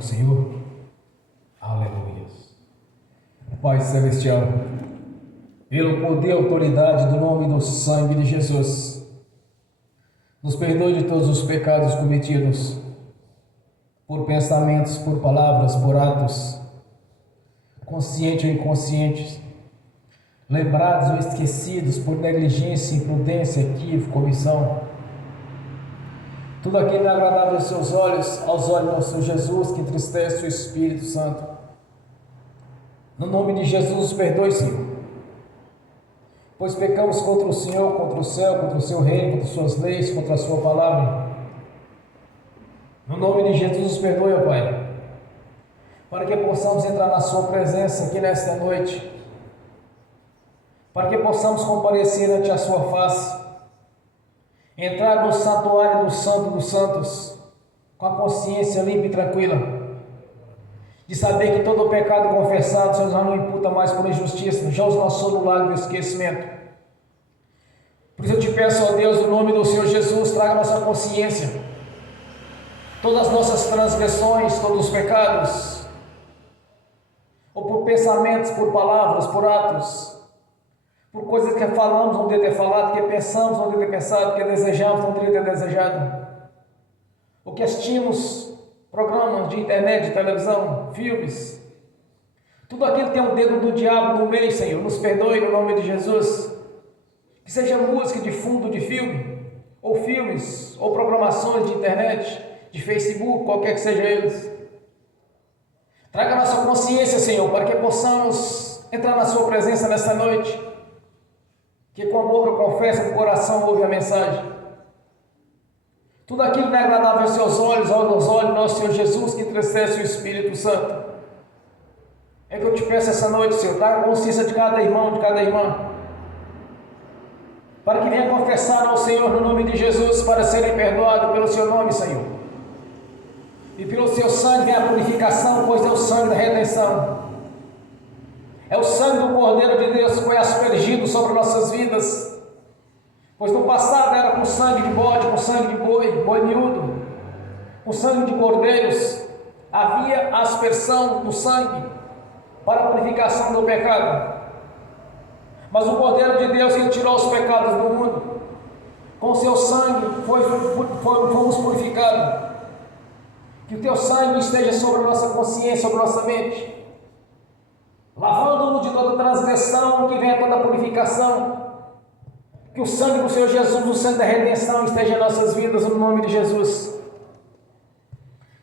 ao Senhor. Aleluia. Pai Celestial, pelo poder e autoridade do nome e do sangue de Jesus, nos perdoe de todos os pecados cometidos, por pensamentos, por palavras, por atos, conscientes ou inconscientes, lembrados ou esquecidos por negligência, imprudência, equívoco, omissão. Tudo aquilo é agradável aos seus olhos, aos olhos do Senhor Jesus, que entristece o Espírito Santo. No nome de Jesus, nos perdoe, Senhor, pois pecamos contra o Senhor, contra o céu, contra o seu reino, contra suas leis, contra a sua palavra. No nome de Jesus, nos perdoe, ó Pai, para que possamos entrar na sua presença aqui nesta noite, para que possamos comparecer ante a sua face, entrar no santuário do Santo dos Santos, com a consciência limpa e tranquila, de saber que todo o pecado confessado, o Senhor já não imputa mais por injustiça, já os lançou no lago do esquecimento. Por isso eu te peço, ó Deus, no nome do Senhor Jesus, traga a nossa consciência, todas as nossas transgressões, todos os pecados, ou por pensamentos, por palavras, por atos, por coisas que falamos, não deveria ter falado, que pensamos, não deveria ter pensado, que desejamos, não deveria ter desejado, o que assistimos, programas de internet, de televisão, filmes, tudo aquilo tem um dedo do diabo no meio, Senhor, nos perdoe no nome de Jesus, que seja música de fundo de filme, ou filmes, ou programações de internet, de Facebook, qualquer que seja eles. Traga a nossa consciência, Senhor, para que possamos entrar na sua presença nesta noite, que com a boca confessa, com o coração ouve a mensagem. Tudo aquilo que é agradável aos seus olhos, aos olhos do nosso Senhor Jesus, que entristece o Espírito Santo. É que eu te peço essa noite, Senhor, traga a consciência de cada irmão, de cada irmã, para que venha confessar ao Senhor no nome de Jesus, para serem perdoados pelo seu nome, Senhor. E pelo seu sangue vem a purificação, pois é o sangue da redenção. É o sangue do Cordeiro de Deus que foi aspergido sobre nossas vidas. Pois no passado era com sangue de bode, com sangue de boi miúdo, com sangue de cordeiros. Havia a aspersão do sangue para a purificação do pecado. Mas o Cordeiro de Deus, ele tirou os pecados do mundo. Com o seu sangue fomos purificados. Que o teu sangue esteja sobre a nossa consciência, sobre a nossa mente, lavando-nos de toda transgressão, que venha toda a purificação. Que o sangue do Senhor Jesus, o sangue da redenção, esteja em nossas vidas, no nome de Jesus.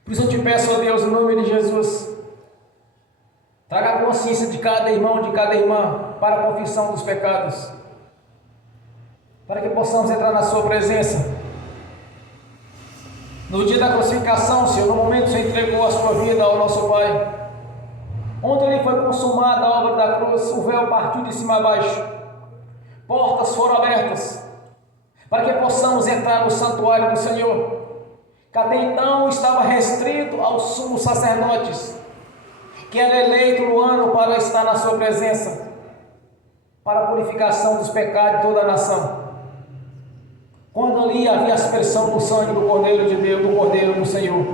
Por isso eu te peço, ó Deus, no nome de Jesus, traga a consciência de cada irmão, de cada irmã, para a confissão dos pecados, para que possamos entrar na sua presença. No dia da crucificação, Senhor, no momento que o Senhor entregou a sua vida ao nosso Pai, onde ele foi consumada a obra da cruz, o véu partiu de cima a baixo, portas foram abertas, para que possamos entrar no santuário do Senhor, que até então estava restrito aos sumos sacerdotes, que era eleito no ano para estar na sua presença, para a purificação dos pecados de toda a nação. Quando ali havia a aspersão do sangue do Cordeiro de Deus, do Cordeiro do Senhor,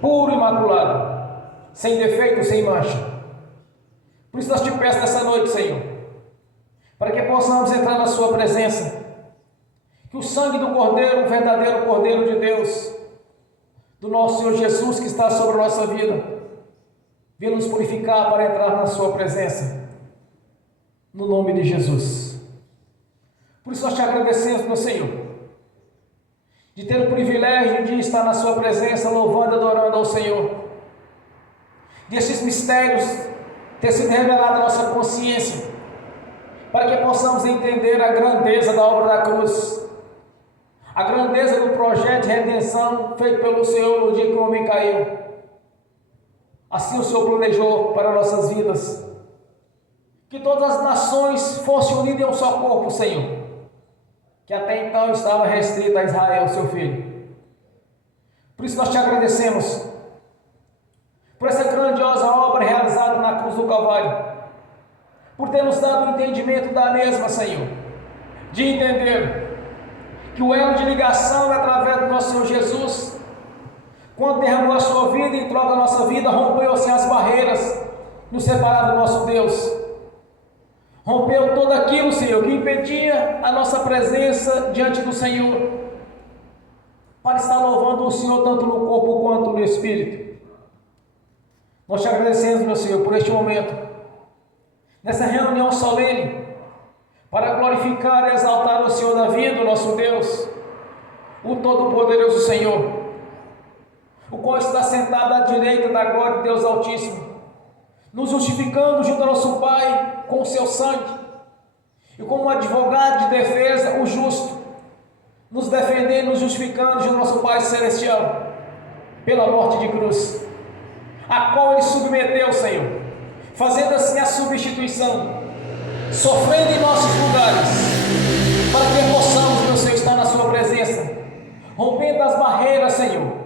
puro e imaculado, sem defeito, sem mancha. Por isso nós te peço nessa noite, Senhor, para que possamos entrar na sua presença, que o sangue do Cordeiro, o verdadeiro Cordeiro de Deus, do nosso Senhor Jesus, que está sobre a nossa vida, venha nos purificar para entrar na sua presença, no nome de Jesus. Por isso nós te agradecemos, meu Senhor, de ter o privilégio de estar na sua presença, louvando e adorando ao Senhor, de esses mistérios ter sido revelado à nossa consciência, para que possamos entender a grandeza da obra da cruz, a grandeza do projeto de redenção feito pelo Senhor no dia que o homem caiu. Assim o Senhor planejou para nossas vidas, que todas as nações fossem unidas em um só corpo, Senhor, que até então estava restrito a Israel, seu filho. Por isso nós te agradecemos, por essa grandiosa obra realizada na cruz do Calvário, por ter nos dado o entendimento da mesma, Senhor, de entender que o elo de ligação é através do nosso Senhor Jesus, quando derramou a sua vida em troca da nossa vida, rompeu-se as barreiras, nos separava do nosso Deus. Rompeu tudo aquilo, Senhor, que impedia a nossa presença diante do Senhor, para estar louvando o Senhor tanto no corpo quanto no Espírito. Nós te agradecemos, meu Senhor, por este momento, nessa reunião solene, para glorificar e exaltar o Senhor da vida, o nosso Deus, o Todo-Poderoso Senhor, o qual está sentado à direita da glória de Deus Altíssimo, nos justificando junto ao nosso Pai com o seu sangue, e como advogado de defesa, o justo, nos defendendo, nos justificando junto ao nosso Pai Celestial, pela morte de cruz, a qual Ele submeteu, Senhor, fazendo assim a substituição, sofrendo em nossos lugares, para que possamos, meu Senhor, estar na sua presença, rompendo as barreiras, Senhor,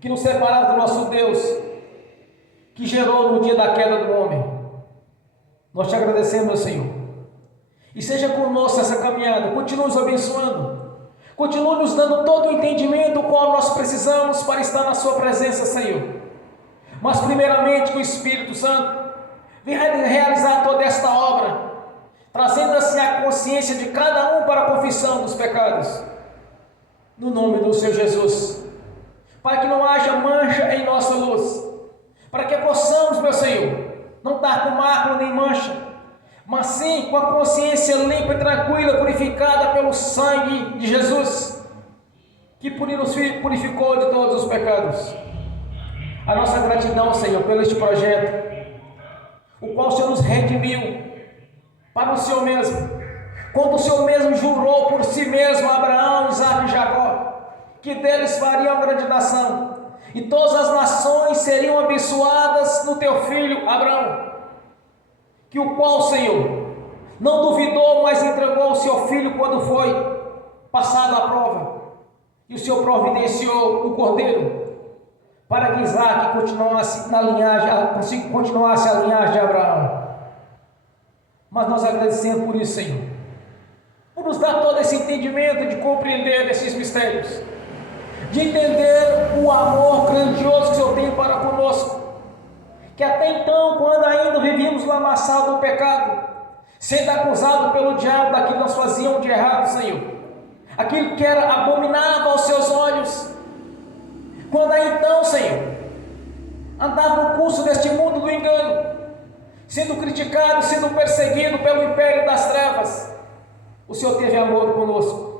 que nos separaram do nosso Deus, que gerou no dia da queda do homem. Nós te agradecemos, meu Senhor, e seja conosco essa caminhada, continue nos abençoando, continue nos dando todo o entendimento qual nós precisamos para estar na sua presença, Senhor. Mas primeiramente que o Espírito Santo venha realizar toda esta obra, trazendo assim a consciência de cada um para a confissão dos pecados, no nome do Senhor Jesus, para que não haja mancha em nossa luz, para que possamos, meu Senhor, não estar com mácula nem mancha, mas sim com a consciência limpa e tranquila, purificada pelo sangue de Jesus, que nos purificou de todos os pecados. A nossa gratidão, Senhor, pelo este projeto, o qual o Senhor nos redimiu para o Senhor mesmo, quando o Senhor mesmo jurou por si mesmo a Abraão, Isaque e Jacó, que deles faria uma grande nação, e todas as nações seriam abençoadas no teu filho Abraão, que o qual, Senhor, não duvidou, mas entregou o seu filho quando foi passado a prova, e o Senhor providenciou o cordeiro, para que Isaque continuasse a linhagem de Abraão. Mas nós agradecemos por isso, Senhor, por nos dar todo esse entendimento de compreender esses mistérios, de entender o amor grandioso que o Senhor tem para conosco, que até então, quando ainda vivíamos no lamaçal do pecado, sendo acusado pelo diabo daquilo que nós fazíamos de errado, Senhor, aquilo que era abominável aos seus olhos, quando aí então, Senhor, andava no curso deste mundo do engano, sendo criticado, sendo perseguido pelo império das trevas, o Senhor teve amor conosco,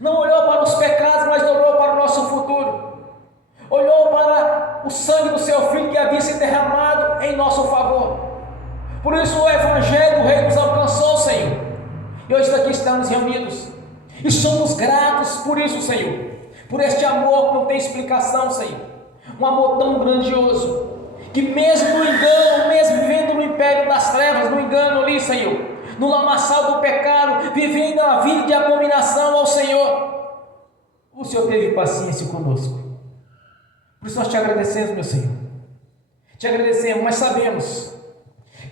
não olhou para os pecados, mas olhou para o nosso futuro, olhou para o sangue do seu Filho que havia se derramado em nosso favor. Por isso o Evangelho do Rei nos alcançou, Senhor, e hoje daqui estamos reunidos, e somos gratos por isso, Senhor, por este amor que não tem explicação, Senhor, um amor tão grandioso, que mesmo no engano, mesmo vivendo no império das trevas, no engano ali, Senhor, no lamaçal do pecado, vivendo a vida de abominação ao Senhor, o Senhor teve paciência conosco. Por isso nós te agradecemos, meu Senhor, te agradecemos, mas sabemos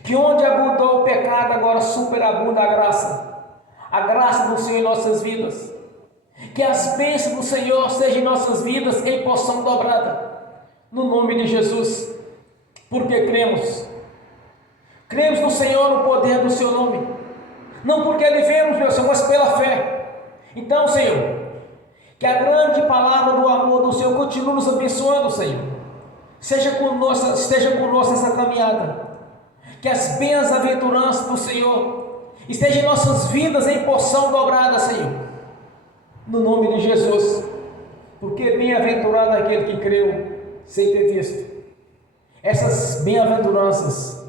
que onde abundou o pecado, agora superabunda a graça do Senhor em nossas vidas, que as bênçãos do Senhor sejam em nossas vidas em porção dobrada, no nome de Jesus, porque cremos no Senhor, no poder do seu nome, não porque Ele vemos, meu Senhor, mas pela fé. Então, Senhor, que a grande palavra do amor do Senhor continue nos abençoando, Senhor, esteja conosco nessa caminhada, que as bem-aventuranças do Senhor estejam em nossas vidas em porção dobrada, Senhor, no nome de Jesus, porque bem-aventurado é aquele que creu sem ter visto. Essas bem-aventuranças,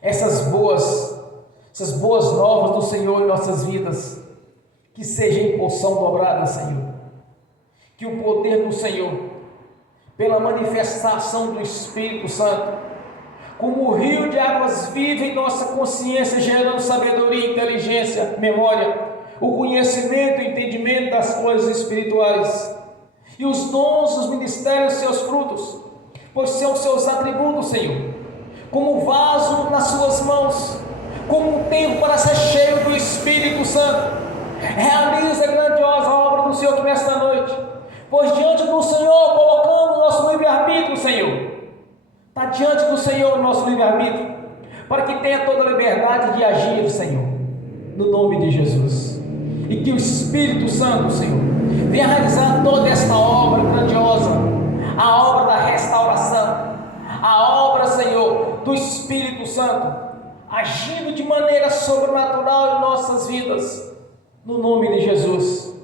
essas boas novas do Senhor em nossas vidas, que seja em porção dobrada, Senhor, que o poder do Senhor, pela manifestação do Espírito Santo, como o rio de águas vive em nossa consciência, gerando sabedoria, inteligência, memória, o conhecimento e entendimento das coisas espirituais, e os dons, os ministérios, seus frutos, pois são seus atributos, Senhor, como vaso nas suas mãos, como um templo para ser cheio do Espírito Santo. Realiza a grandiosa obra do Senhor que nesta noite, pois diante do Senhor colocamos o nosso livre-arbítrio, Senhor. Está diante do Senhor o nosso livre-arbítrio, para que tenha toda a liberdade de agir, Senhor, no nome de Jesus. E que o Espírito Santo, Senhor, venha realizar toda esta obra grandiosa, a obra da restauração, a obra, Senhor, do Espírito Santo, agindo de maneira sobrenatural em nossas vidas, no nome de Jesus.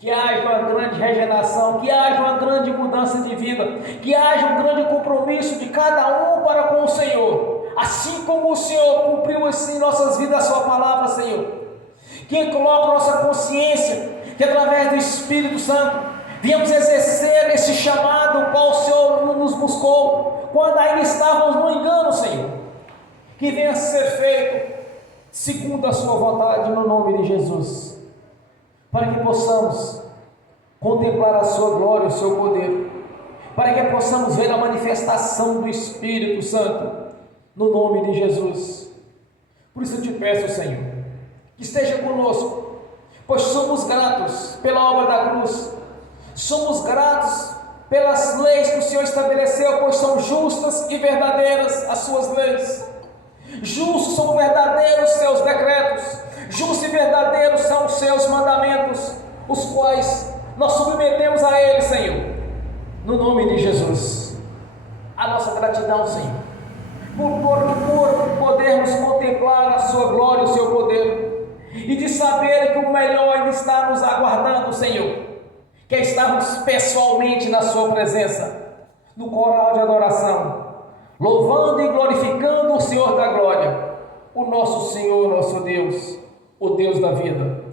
Que haja uma grande regeneração, que haja uma grande mudança de vida, que haja um grande compromisso de cada um para com o Senhor, assim como o Senhor cumpriu assim em nossas vidas a sua palavra, Senhor. Que coloca nossa consciência, que através do Espírito Santo viemos exercer esse chamado qual o Senhor nos buscou, quando ainda estávamos no engano, Senhor. Que venha a ser feito segundo a sua vontade, no nome de Jesus, para que possamos contemplar a sua glória, o seu poder, para que possamos ver a manifestação do Espírito Santo, no nome de Jesus. Por isso eu te peço, Senhor, que esteja conosco, pois somos gratos pela obra da cruz, somos gratos pelas leis que o Senhor estabeleceu, pois são justas e verdadeiras as suas leis. Justos são verdadeiros seus decretos, justos e verdadeiros são os seus mandamentos, os quais nós submetemos a Ele, Senhor, no nome de Jesus. A nossa gratidão, Senhor, por podermos contemplar a sua glória, o seu poder, e de saber que o melhor ainda está nos aguardando, Senhor, que é estarmos pessoalmente na sua presença, no coral de adoração, louvando e glorificando o Senhor da glória, o nosso Senhor, nosso Deus, o Deus da vida.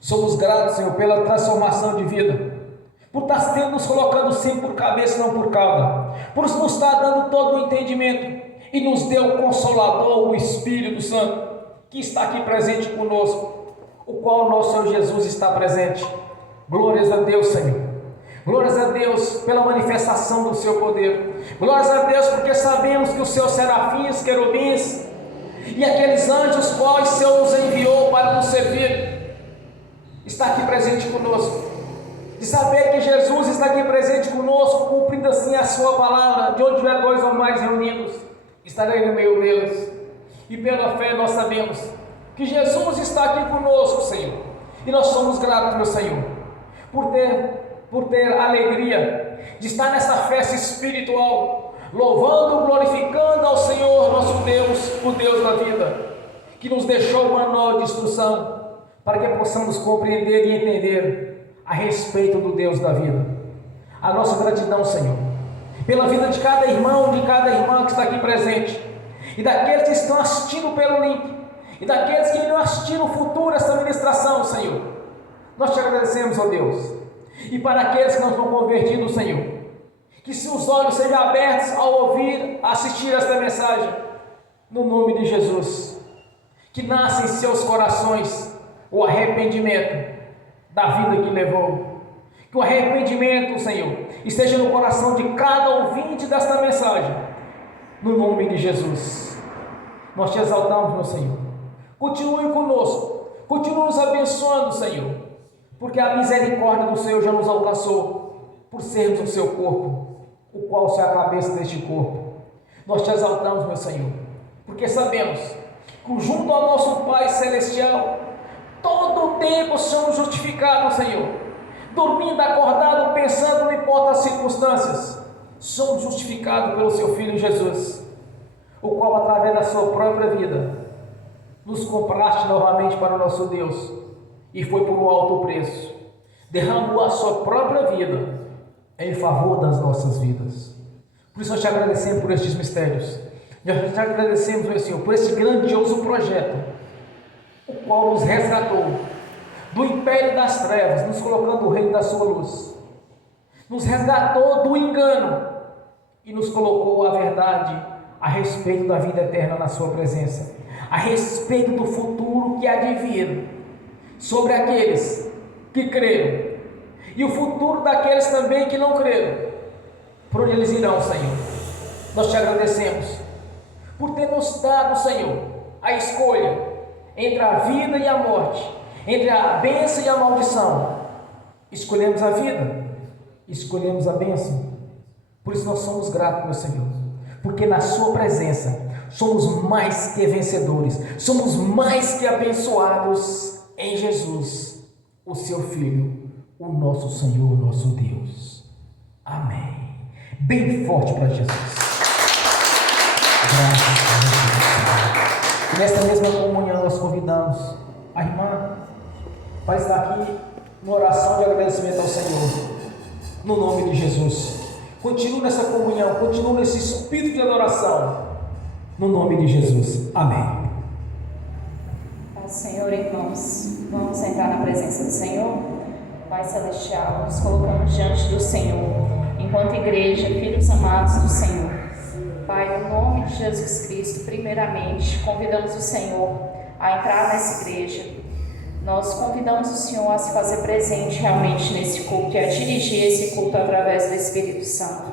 Somos gratos, Senhor, pela transformação de vida, por estar nos colocando sempre por cabeça, não por cauda, por nos estar dando todo o entendimento, e nos deu o Consolador, o Espírito Santo, que está aqui presente conosco, o qual o nosso Senhor Jesus está presente. Glórias a Deus, Senhor. Glórias a Deus pela manifestação do seu poder. Glórias a Deus porque sabemos que os seus serafins, querubins e aqueles anjos quais o Senhor nos enviou para nos servir, está aqui presente conosco. De saber que Jesus está aqui presente conosco, cumprindo assim a sua palavra, de onde tiver dois ou mais reunidos, estarei no meio deles. E pela fé nós sabemos que Jesus está aqui conosco, Senhor. E nós somos gratos, meu Senhor, por ter a alegria de estar nessa festa espiritual, louvando, glorificando ao Senhor nosso Deus, o Deus da vida, que nos deixou o manual de instrução, para que possamos compreender e entender a respeito do Deus da vida. A nossa gratidão, Senhor, pela vida de cada irmão, de cada irmã que está aqui presente, e daqueles que estão assistindo pelo link, e daqueles que irão assistir no futuro esta ministração, Senhor. Nós te agradecemos, ó Deus. E para aqueles que não estão convertidos, Senhor, que seus olhos sejam abertos ao ouvir, assistir esta mensagem, no nome de Jesus. Que nasça em seus corações o arrependimento da vida que levou. Que o arrependimento, Senhor, esteja no coração de cada ouvinte desta mensagem, no nome de Jesus. Nós te exaltamos, meu Senhor. Continue conosco, continue nos abençoando, Senhor, porque a misericórdia do Senhor já nos alcançou, por sermos o seu corpo, o qual é a cabeça deste corpo. Nós te exaltamos, meu Senhor, porque sabemos que junto ao nosso Pai Celestial, todo o tempo somos justificados, Senhor, dormindo, acordado, pensando, não importa as circunstâncias, somos justificados pelo seu Filho Jesus, o qual através da sua própria vida, nos compraste novamente para o nosso Deus, e foi por um alto preço, derramou a sua própria vida em favor das nossas vidas. Por isso nós te agradecemos por estes mistérios, nós te agradecemos, meu Senhor, por esse grandioso projeto, o qual nos resgatou do império das trevas, nos colocando no reino da sua luz, nos resgatou do engano e nos colocou a verdade a respeito da vida eterna na sua presença, a respeito do futuro que há de vir sobre aqueles que creram, e o futuro daqueles também que não creram, por onde eles irão, Senhor. Nós te agradecemos por ter nos dado, Senhor, a escolha entre a vida e a morte, entre a bênção e a maldição. Escolhemos a vida, escolhemos a bênção. Por isso nós somos gratos, meu Senhor, porque na sua presença somos mais que vencedores, somos mais que abençoados em Jesus, o seu Filho, o nosso Senhor, o nosso Deus. Amém. Bem forte para Jesus. Graças a Deus. Nesta mesma comunhão nós convidamos a irmã para estar aqui na oração de agradecimento ao Senhor, no nome de Jesus. Continue nessa comunhão, continue nesse espírito de adoração, no nome de Jesus. Amém. Pai Senhor, irmãos, vamos entrar na presença do Senhor. Pai Celestial, nos colocamos diante do Senhor, enquanto igreja, filhos amados do Senhor. Pai, no nome de Jesus Cristo, primeiramente, convidamos o Senhor a entrar nessa igreja. Nós convidamos o Senhor a se fazer presente realmente nesse culto e a dirigir esse culto através do Espírito Santo.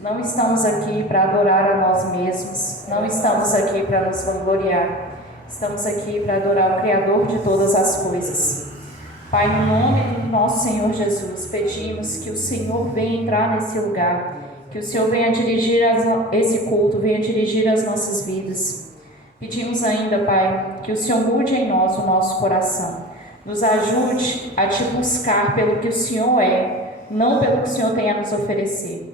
Não estamos aqui para adorar a nós mesmos, não estamos aqui para nos vangloriar, estamos aqui para adorar o Criador de todas as coisas. Pai, no nome do nosso Senhor Jesus, pedimos que o Senhor venha entrar nesse lugar, que o Senhor venha dirigir esse culto, venha dirigir as nossas vidas. Pedimos ainda, Pai, que o Senhor mude em nós o nosso coração. Nos ajude a te buscar pelo que o Senhor é, não pelo que o Senhor tem a nos oferecer.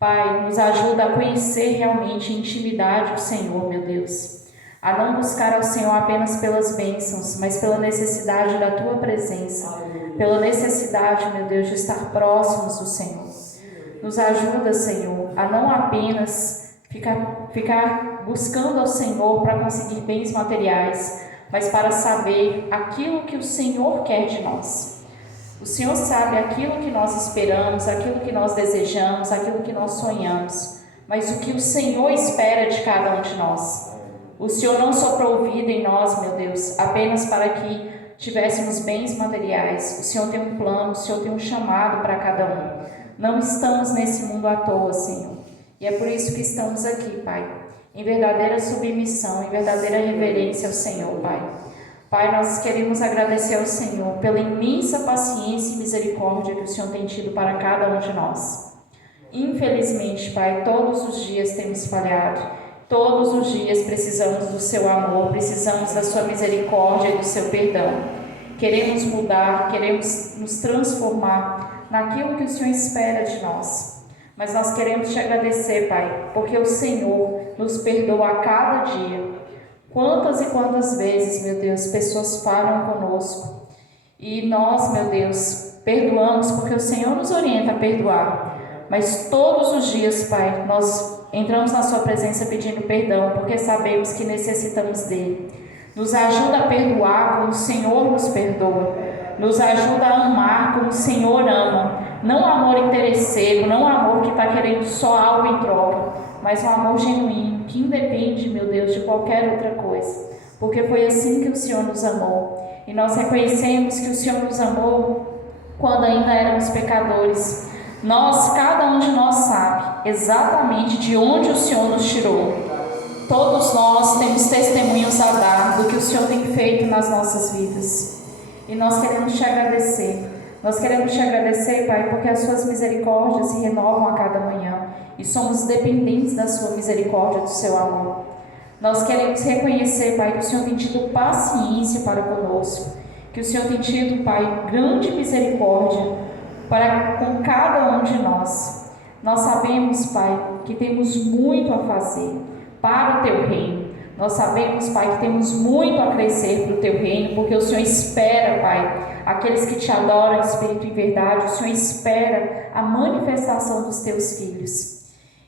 Pai, nos ajuda a conhecer realmente em intimidade o Senhor, meu Deus. A não buscar ao Senhor apenas pelas bênçãos, mas pela necessidade da Tua presença. Pela necessidade, meu Deus, de estar próximos do Senhor. Nos ajuda, Senhor, a não apenas ficar buscando ao Senhor para conseguir bens materiais, mas para saber aquilo que o Senhor quer de nós. O Senhor sabe aquilo que nós esperamos, aquilo que nós desejamos, aquilo que nós sonhamos, mas o que o Senhor espera de cada um de nós. O Senhor não soprou o ouvido em nós, meu Deus, apenas para que tivéssemos bens materiais. O Senhor tem um plano, o Senhor tem um chamado para cada um. Não estamos nesse mundo à toa, Senhor. E é por isso que estamos aqui, Pai, em verdadeira submissão, em verdadeira reverência ao Senhor, Pai. Pai, nós queremos agradecer ao Senhor pela imensa paciência e misericórdia que o Senhor tem tido para cada um de nós. Infelizmente, Pai, todos os dias temos falhado, todos os dias precisamos do Seu amor, precisamos da Sua misericórdia e do Seu perdão. Queremos mudar, queremos nos transformar naquilo que o Senhor espera de nós. Mas nós queremos te agradecer, Pai, porque o Senhor nos perdoa a cada dia. Quantas e quantas vezes, meu Deus, pessoas falham conosco e nós, meu Deus, perdoamos porque o Senhor nos orienta a perdoar. Mas todos os dias, Pai, nós entramos na Sua presença pedindo perdão porque sabemos que necessitamos dEle. Nos ajuda a perdoar como o Senhor nos perdoa. Nos ajuda a amar como o Senhor ama. Não amor interesseiro, não amor que está querendo só algo em troca, mas um amor genuíno, que independe, meu Deus, de qualquer outra coisa. Porque foi assim que o Senhor nos amou. E nós reconhecemos que o Senhor nos amou quando ainda éramos pecadores. Cada um de nós sabe exatamente de onde o Senhor nos tirou. Todos nós temos testemunhos a dar do que o Senhor tem feito nas nossas vidas. E nós queremos te agradecer. Nós queremos te agradecer, Pai, porque as Suas misericórdias se renovam a cada manhã e somos dependentes da Sua misericórdia, do Seu amor. Nós queremos reconhecer, Pai, que o Senhor tem tido paciência para conosco, que o Senhor tem tido, Pai, grande misericórdia com cada um de nós. Nós sabemos, Pai, que temos muito a fazer para o Teu reino. Nós sabemos, Pai, que temos muito a crescer para o Teu reino, porque o Senhor espera, Pai, aqueles que Te adoram em espírito e em verdade. O Senhor espera a manifestação dos Teus filhos.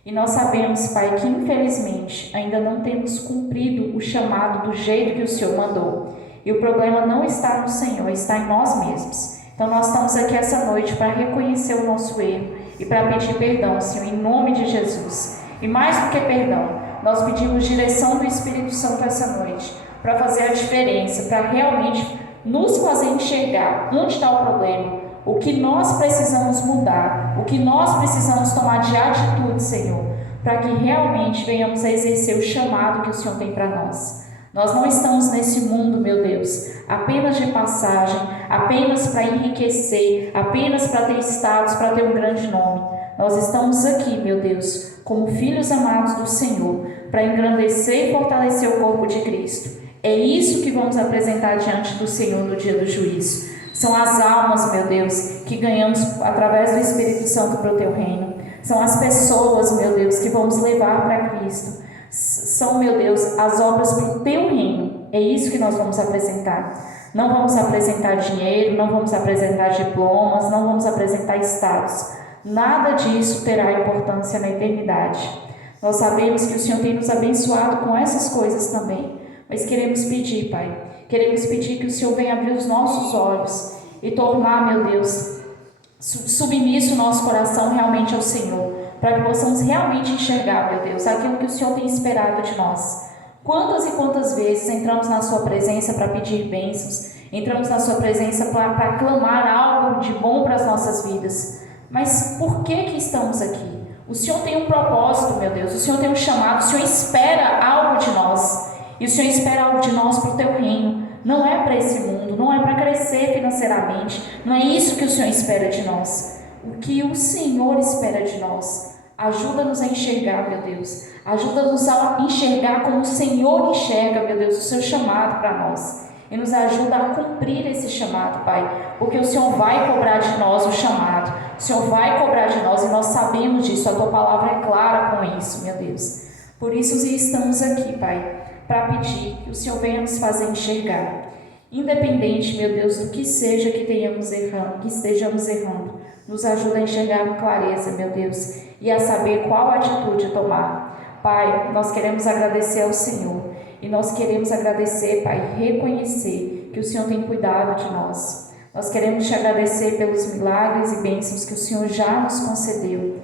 E nós sabemos, Pai, que infelizmente ainda não temos cumprido o chamado do jeito que o Senhor mandou. E o problema não está no Senhor, está em nós mesmos. Então nós estamos aqui essa noite para reconhecer o nosso erro e para pedir perdão, Senhor, em nome de Jesus. E mais do que perdão, nós pedimos direção do Espírito Santo essa noite, para fazer a diferença, para realmente nos fazer enxergar onde está o problema, o que nós precisamos mudar, o que nós precisamos tomar de atitude, Senhor, para que realmente venhamos a exercer o chamado que o Senhor tem para nós. Nós não estamos nesse mundo, meu Deus, apenas de passagem, apenas para enriquecer, apenas para ter status, para ter um grande nome. Nós estamos aqui, meu Deus, como filhos amados do Senhor, para engrandecer e fortalecer o corpo de Cristo. É isso que vamos apresentar diante do Senhor no dia do juízo. São as almas, meu Deus, que ganhamos através do Espírito Santo para o Teu reino. São as pessoas, meu Deus, que vamos levar para Cristo. São, meu Deus, as obras para o Teu reino. É isso que nós vamos apresentar. Não vamos apresentar dinheiro, não vamos apresentar diplomas, não vamos apresentar status. Nada disso terá importância na eternidade. Nós sabemos que o Senhor tem nos abençoado com essas coisas também. Mas queremos pedir, Pai, queremos pedir que o Senhor venha abrir os nossos olhos e tornar, meu Deus, submisso o nosso coração realmente ao Senhor, para que possamos realmente enxergar, meu Deus, aquilo que o Senhor tem esperado de nós. Quantas e quantas vezes entramos na Sua presença para pedir bênçãos, entramos na Sua presença para clamar algo de bom para as nossas vidas, mas por que estamos aqui? O Senhor tem um propósito, meu Deus, o Senhor tem um chamado, o Senhor espera algo de nós. E o Senhor espera algo de nós para o Teu reino. Não é para esse mundo, não é para crescer financeiramente. Não é isso que o Senhor espera de nós. O que o Senhor espera de nós. Ajuda-nos a enxergar, meu Deus. Ajuda-nos a enxergar como o Senhor enxerga, meu Deus, o Seu chamado para nós. E nos ajuda a cumprir esse chamado, Pai. Porque o Senhor vai cobrar de nós o chamado. O Senhor vai cobrar de nós e nós sabemos disso. A Tua palavra é clara com isso, meu Deus. Por isso estamos aqui, Pai, para pedir que o Senhor venha nos fazer enxergar. Independente, meu Deus, do que seja que estejamos errando, nos ajuda a enxergar com clareza, meu Deus, e a saber qual atitude tomar. Pai, nós queremos agradecer ao Senhor, e nós queremos agradecer, Pai, reconhecer que o Senhor tem cuidado de nós. Nós queremos Te agradecer pelos milagres e bênçãos que o Senhor já nos concedeu.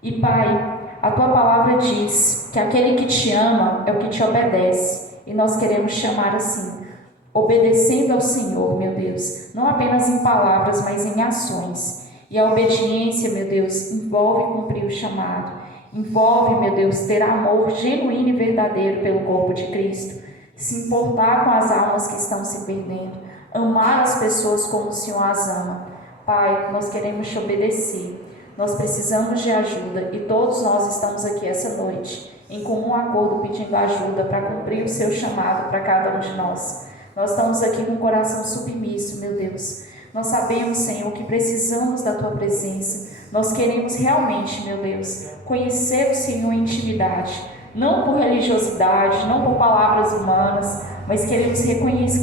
E, Pai, a Tua palavra diz que aquele que Te ama é o que Te obedece. E nós queremos chamar assim, obedecendo ao Senhor, meu Deus, não apenas em palavras, mas em ações. E a obediência, meu Deus, envolve cumprir o chamado. Envolve, meu Deus, ter amor genuíno e verdadeiro pelo corpo de Cristo. Se importar com as almas que estão se perdendo. Amar as pessoas como o Senhor as ama. Pai, nós queremos Te obedecer. Nós precisamos de ajuda e todos nós estamos aqui essa noite, em comum acordo, pedindo ajuda para cumprir o Seu chamado para cada um de nós. Nós estamos aqui com o coração submisso, meu Deus. Nós sabemos, Senhor, que precisamos da Tua presença. Nós queremos realmente, meu Deus, conhecer o Senhor em intimidade, não por religiosidade, não por palavras humanas, mas queremos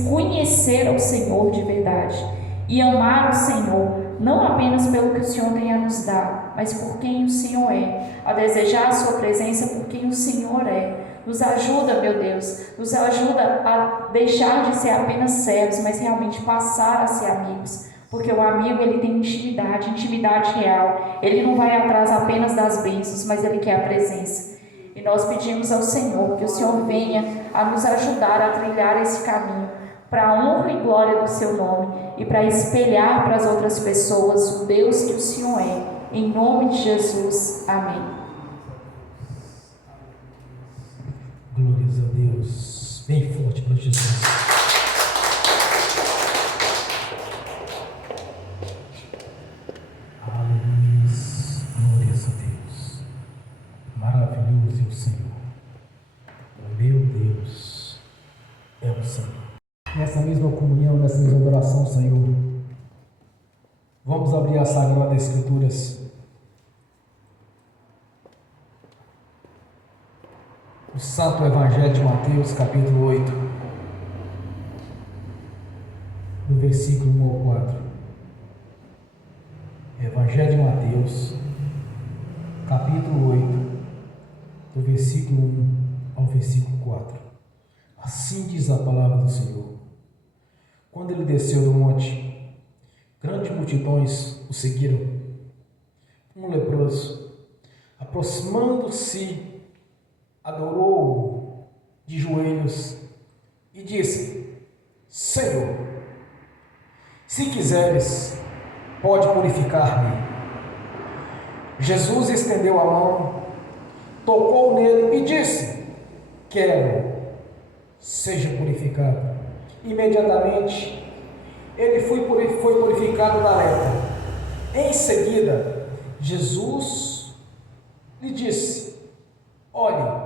conhecer ao Senhor de verdade e amar o Senhor, não apenas pelo que o Senhor tem a nos dar, mas por quem o Senhor é, a desejar a Sua presença por quem o Senhor é. Nos ajuda, meu Deus, nos ajuda a deixar de ser apenas servos, mas realmente passar a ser amigos, porque o amigo, ele tem intimidade real, ele não vai atrás apenas das bênçãos, mas ele quer a presença. E nós pedimos ao Senhor que o Senhor venha a nos ajudar a trilhar esse caminho, para a honra e glória do Seu nome e para espelhar para as outras pessoas o Deus que o Senhor é. Em nome de Jesus. Amém. Glórias a Deus. Bem forte para Jesus. Aleluia. Glórias a Deus. Maravilhoso é o Senhor. Meu Deus é o Senhor. Nessa mesma comunhão, nessa mesma adoração, Senhor, vamos abrir as Sagradas Escrituras. O Santo Evangelho de Mateus, capítulo 8, do versículo 1 ao 4. Evangelho de Mateus, capítulo 8, do versículo 1 ao versículo 4. Assim diz a palavra do Senhor. Quando ele desceu do monte, grandes multidões o seguiram. Um leproso, aproximando-se, adorou-o de joelhos e disse: Senhor, se quiseres, pode purificar-me. Jesus estendeu a mão, tocou nele e disse: Quero, seja purificado. Imediatamente, ele foi purificado da lepra. Em seguida, Jesus lhe disse: olhe,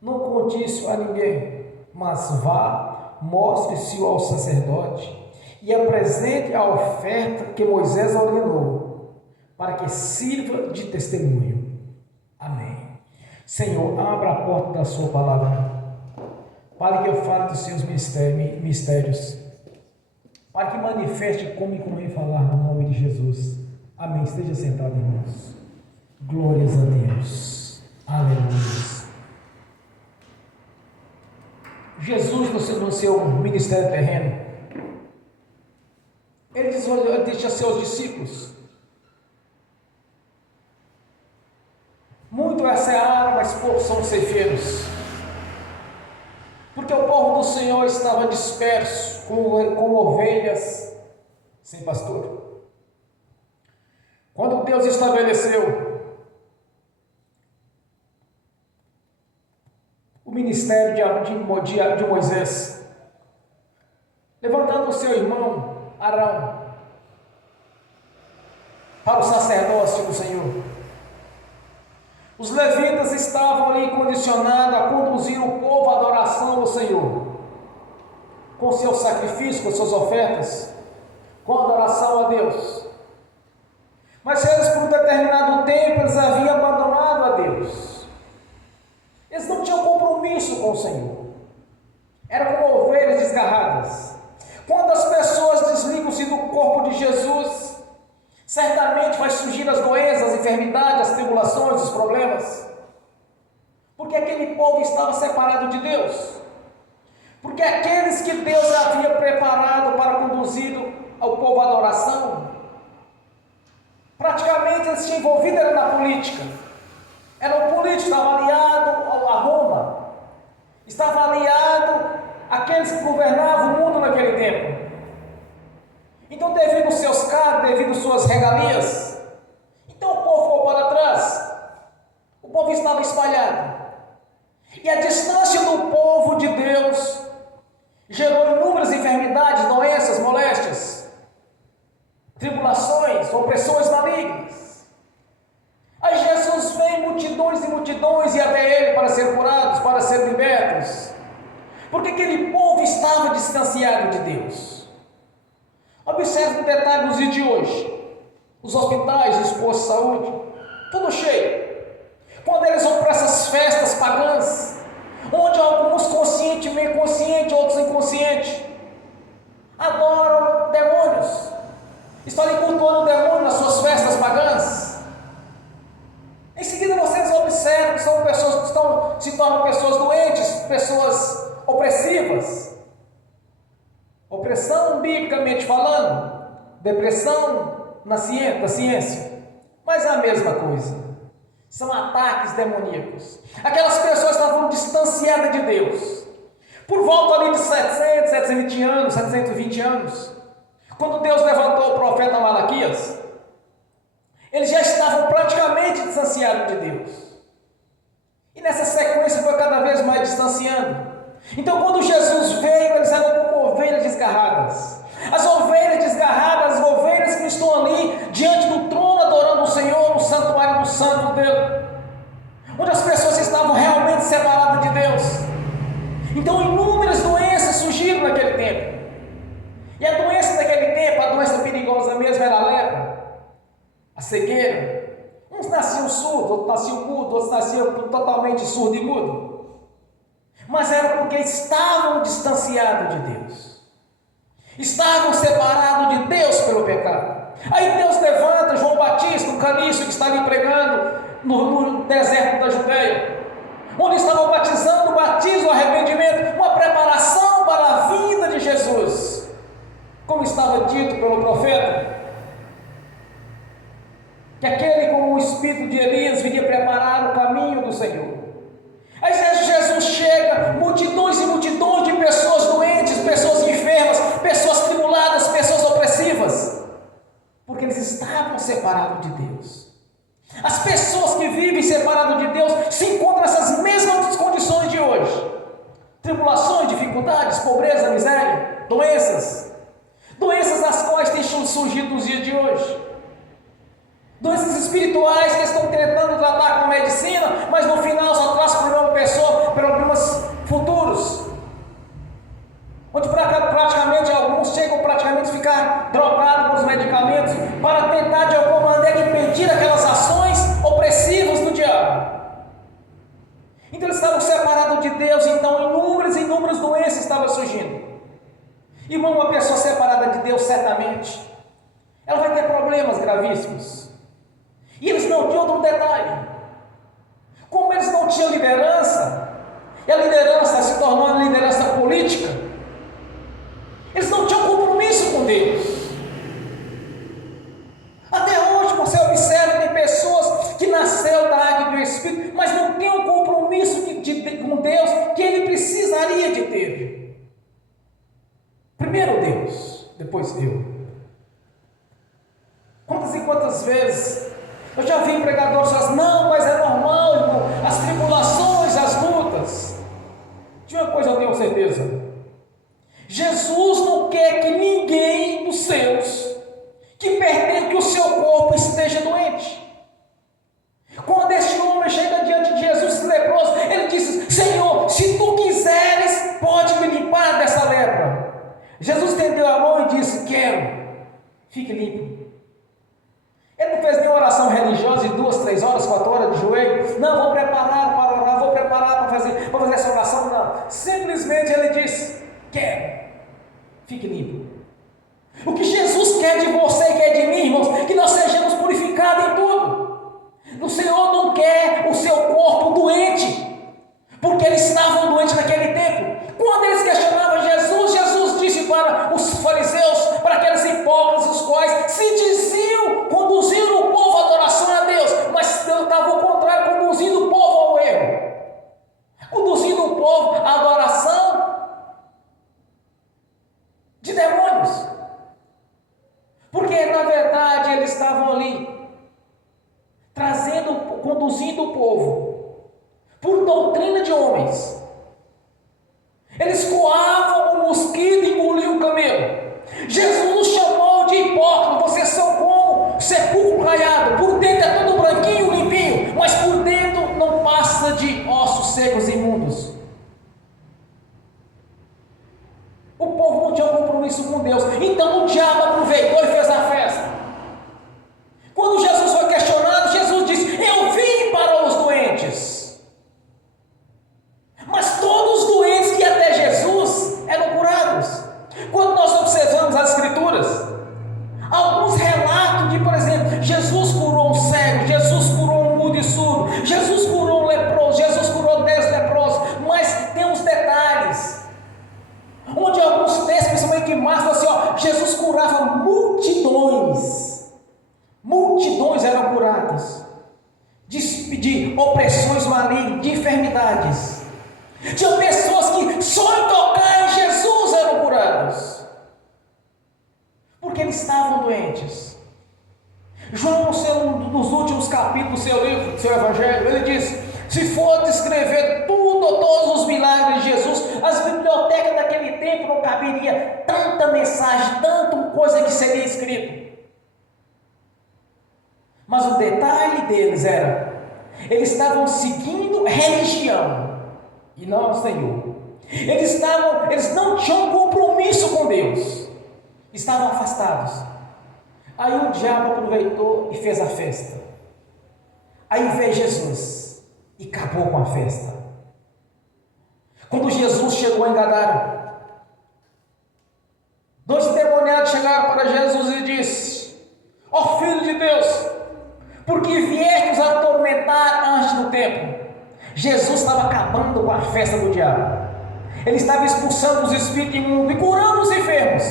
não conte isso a ninguém, mas vá, mostre-se ao sacerdote e apresente a oferta que Moisés ordenou, para que sirva de testemunho. Amém. Senhor, abra a porta da sua palavra, para que eu fale dos seus mistérios, para que manifeste como e convém falar no nome de Jesus. Amém. Esteja sentado, irmãos. Glórias a Deus. Aleluia. Jesus, no seu ministério terreno, ele diz a seus discípulos: muito é a seara, mas poucos são os ceifeiros. Porque o povo do Senhor estava disperso, como ovelhas sem pastor. Quando Deus estabeleceu o ministério de Moisés, levantando o seu irmão Arão para o sacerdócio do Senhor, os levitas estavam ali condicionados a conduzir o povo à adoração ao Senhor, com seus sacrifícios, com suas ofertas, com adoração a Deus. Mas eles, por um determinado tempo, eles haviam abandonado a Deus. Eles não tinham compromisso com o Senhor. Eram como ovelhas desgarradas. Quando as pessoas desligam-se do corpo de Jesus, certamente vai surgir as doenças, as enfermidades, as tribulações, os problemas. Porque aquele povo estava separado de Deus. Porque aqueles que Deus havia preparado para conduzir ao povo à adoração, praticamente eles se envolvidos na política. Era o político, estava aliado a Roma, estava aliado àqueles que governavam o mundo naquele tempo. Então, devido aos seus cargos, devido às suas regalias, então o povo ficou para trás. O povo estava espalhado. E a distância do povo de Deus gerou inúmeras enfermidades, doenças, moléstias, tribulações, opressões malignas. Aí Jesus vem, multidões e multidões, e até ele para ser curados, para ser libertos, porque aquele povo estava distanciado de Deus. Observe o detalhe dos dias de hoje: os hospitais, os postos de saúde, tudo cheio. Quando eles vão para essas festas pagãs, onde alguns conscientemente conscientes, outros inconscientes, adoram demônios, estão ali cultuando o demônio nas suas festas pagãs. Em seguida vocês observam que são pessoas que se tornam pessoas doentes, pessoas opressivas. Opressão biblicamente falando, depressão da ciência, mas é a mesma coisa. São ataques demoníacos. Aquelas pessoas estavam distanciadas de Deus. Por volta ali de 720 anos, quando Deus levantou o profeta Malaquias, eles já estavam praticamente distanciados de Deus. E nessa sequência foi cada vez mais distanciando. Então, quando Jesus veio, eles eram como ovelhas desgarradas. As ovelhas desgarradas, as ovelhas que estão ali diante do trono, adorando o Senhor, no santuário do santo dele, onde as pessoas estavam realmente separadas de Deus. Então, inúmeras doenças surgiram naquele tempo. E a doença daquele tempo, a doença perigosa mesmo, era a lepra, a cegueira. Uns nasciam surdos, outros nasciam mudos, outros nasciam totalmente surdo e mudo. Mas era porque estavam distanciados de Deus, estavam separados de Deus pelo pecado. Aí Deus levanta João Batista, um caniço que está ali pregando no deserto da Judeia, onde estavam batizando, o batismo, o arrependimento, uma preparação para a vinda de Jesus, como estava dito pelo profeta, que aquele com o espírito de Elias viria preparar o caminho do Senhor. Aí Jesus chega, multidões e multidões de pessoas doentes, pessoas enfermas, pessoas tribuladas, pessoas opressivas, porque eles estavam separados de Deus. As pessoas que vivem separadas de Deus se encontram nessas mesmas condições de hoje: tribulações, dificuldades, dificuldades, pobreza, miséria, doenças. Doenças das quais têm surgido nos dias de hoje. Doenças espirituais que estão tentando tratar com medicina, mas no final só traz problemas futuros. Onde praticamente alguns chegam praticamente a ficar drogados com os medicamentos para tentar de alguma maneira impedir aquelas ações opressivas do diabo. Então eles estavam separados de Deus, então inúmeras doenças estavam surgindo. Irmão, uma pessoa separada de Deus, certamente, ela vai ter problemas gravíssimos. E eles não tinham outro detalhe. Como eles não tinham liderança, e a liderança se tornou uma liderança política, eles não tinham compromisso com Deus. Até hoje você observa que tem pessoas que nasceram da água e do Espírito, mas não têm um compromisso com Deus que ele precisaria de ter. Primeiro Deus, depois eu. Quantas e quantas vezes eu já vi pregadores falar, não, mas é normal, irmão, as tribulações, as lutas. De uma coisa eu tenho certeza: Jesus não quer que ninguém dos seus que o seu corpo esteja doente. Quando este homem chega diante de Jesus leproso, ele disse: Senhor, se tu quiseres, pode me limpar dessa lepra. Jesus estendeu a mão e disse: quero, fique limpo. Ele não fez nenhuma oração religiosa de 2, 3 horas, 4 horas de joelho. Não, vou preparar para orar, vou preparar para fazer essa oração. Não, simplesmente ele disse: quero, fique limpo. O que Jesus quer de você e quer de mim, irmãos, que nós sejamos purificados em tudo. O Senhor não quer o seu corpo doente, porque eles estavam doentes naquele tempo. Quando eles questionavam Jesus, Jesus disse para os fariseus, para aqueles hipócritas, os quais se diziam, conduzindo o povo à adoração a Deus, mas estava ao contrário, conduzindo o povo ao erro, conduzindo o povo à adoração de demônios, porque na verdade eles estavam ali conduzindo o povo por doutrina de homens. Eles coavam o mosquito e engoliam o camelo. Jesus nos chamou de hipócritas. Vocês são como sepulcro caiado, por dentro é todo branquinho, limpinho, mas por dentro não passa de ossos secos e imundos. O povo não tinha compromisso com Deus, então o diabo aproveitou e fez a festa. Quando Jesus foi questionado, Jesus disse: eu vim para os doentes. Mas todos os doentes que iam até Jesus eram curados. Quando nós observamos as Escrituras, alguns relatos de, por exemplo, Jesus curou um cego, Jesus curou um mudo e surdo, Jesus curou um leproso, Jesus curou 10 leprosos, mas tem uns detalhes, onde alguns textos, principalmente em Marcos, assim, Jesus curava multidões eram curadas, de opressões malignas, de enfermidades. Tinha pessoas que só em tocar em Jesus eram curadas, porque eles estavam doentes. João, um dos últimos capítulos do seu livro, do seu evangelho, ele diz: se for descrever todos os milagres de Jesus, as bibliotecas daquele tempo não caberia tanta mensagem, tanta coisa que seria escrito. Mas o detalhe deles era, eles estavam seguindo religião e não o Senhor. Eles não tinham compromisso com Deus, estavam afastados. Aí o diabo aproveitou e fez a festa. Aí veio Jesus e acabou com a festa. Quando Jesus chegou em Gadara, 2 endemoniados chegaram para Jesus e disse: ó Filho de Deus, por que viestes atormentar antes do tempo? Jesus estava acabando com a festa do diabo. Ele estava expulsando os espíritos imundos e curando os enfermos,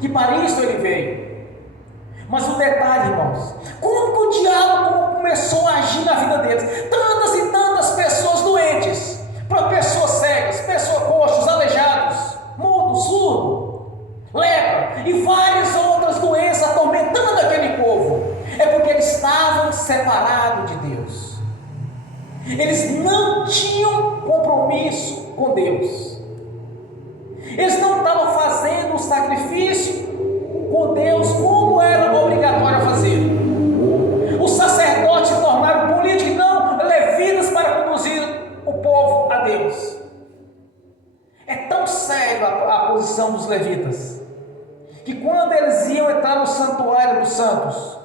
que para isso ele veio. Mas o detalhe, irmãos, como que o diabo começou a agir na vida deles? Tantas e tantas pessoas doentes, para pessoas cegas, pessoas coxos, aleijados, mudos, surdos, lepra e várias outras doenças atormentando aquele povo. É porque eles estavam separados de Deus. Eles não tinham compromisso com Deus. Eles não estavam fazendo o sacrifício com Deus como era obrigatório fazer. Os sacerdotes se tornaram políticos, não levitas, para conduzir o povo a Deus. É tão sério a posição dos levitas, que quando eles iam entrar no santuário dos santos,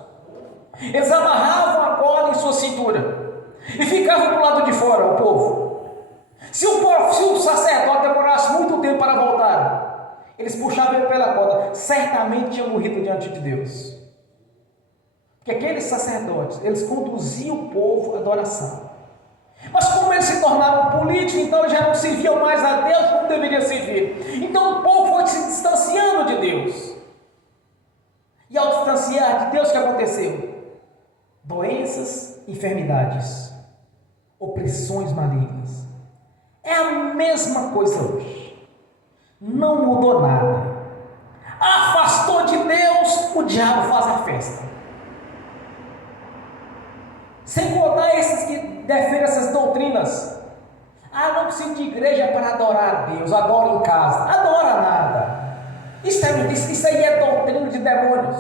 eles amarravam a corda em sua cintura e ficavam do lado de fora, o povo. Se o sacerdote demorasse muito tempo para voltar, eles puxavam ele pela corda, certamente tinham morrido diante de Deus. Porque aqueles sacerdotes, eles conduziam o povo à adoração. Mas como eles se tornaram políticos, então eles já não serviam mais a Deus como deveria servir. Então o povo foi se distanciando de Deus. E ao distanciar de Deus, o que aconteceu? Doenças, enfermidades, opressões malignas. É a mesma coisa hoje. Não mudou nada. Afastou de Deus, o diabo faz a festa. Sem contar esses que defendem essas doutrinas. Não precisa de igreja para adorar a Deus. Adora em casa. Adora nada. Isso aí é doutrina de demônios.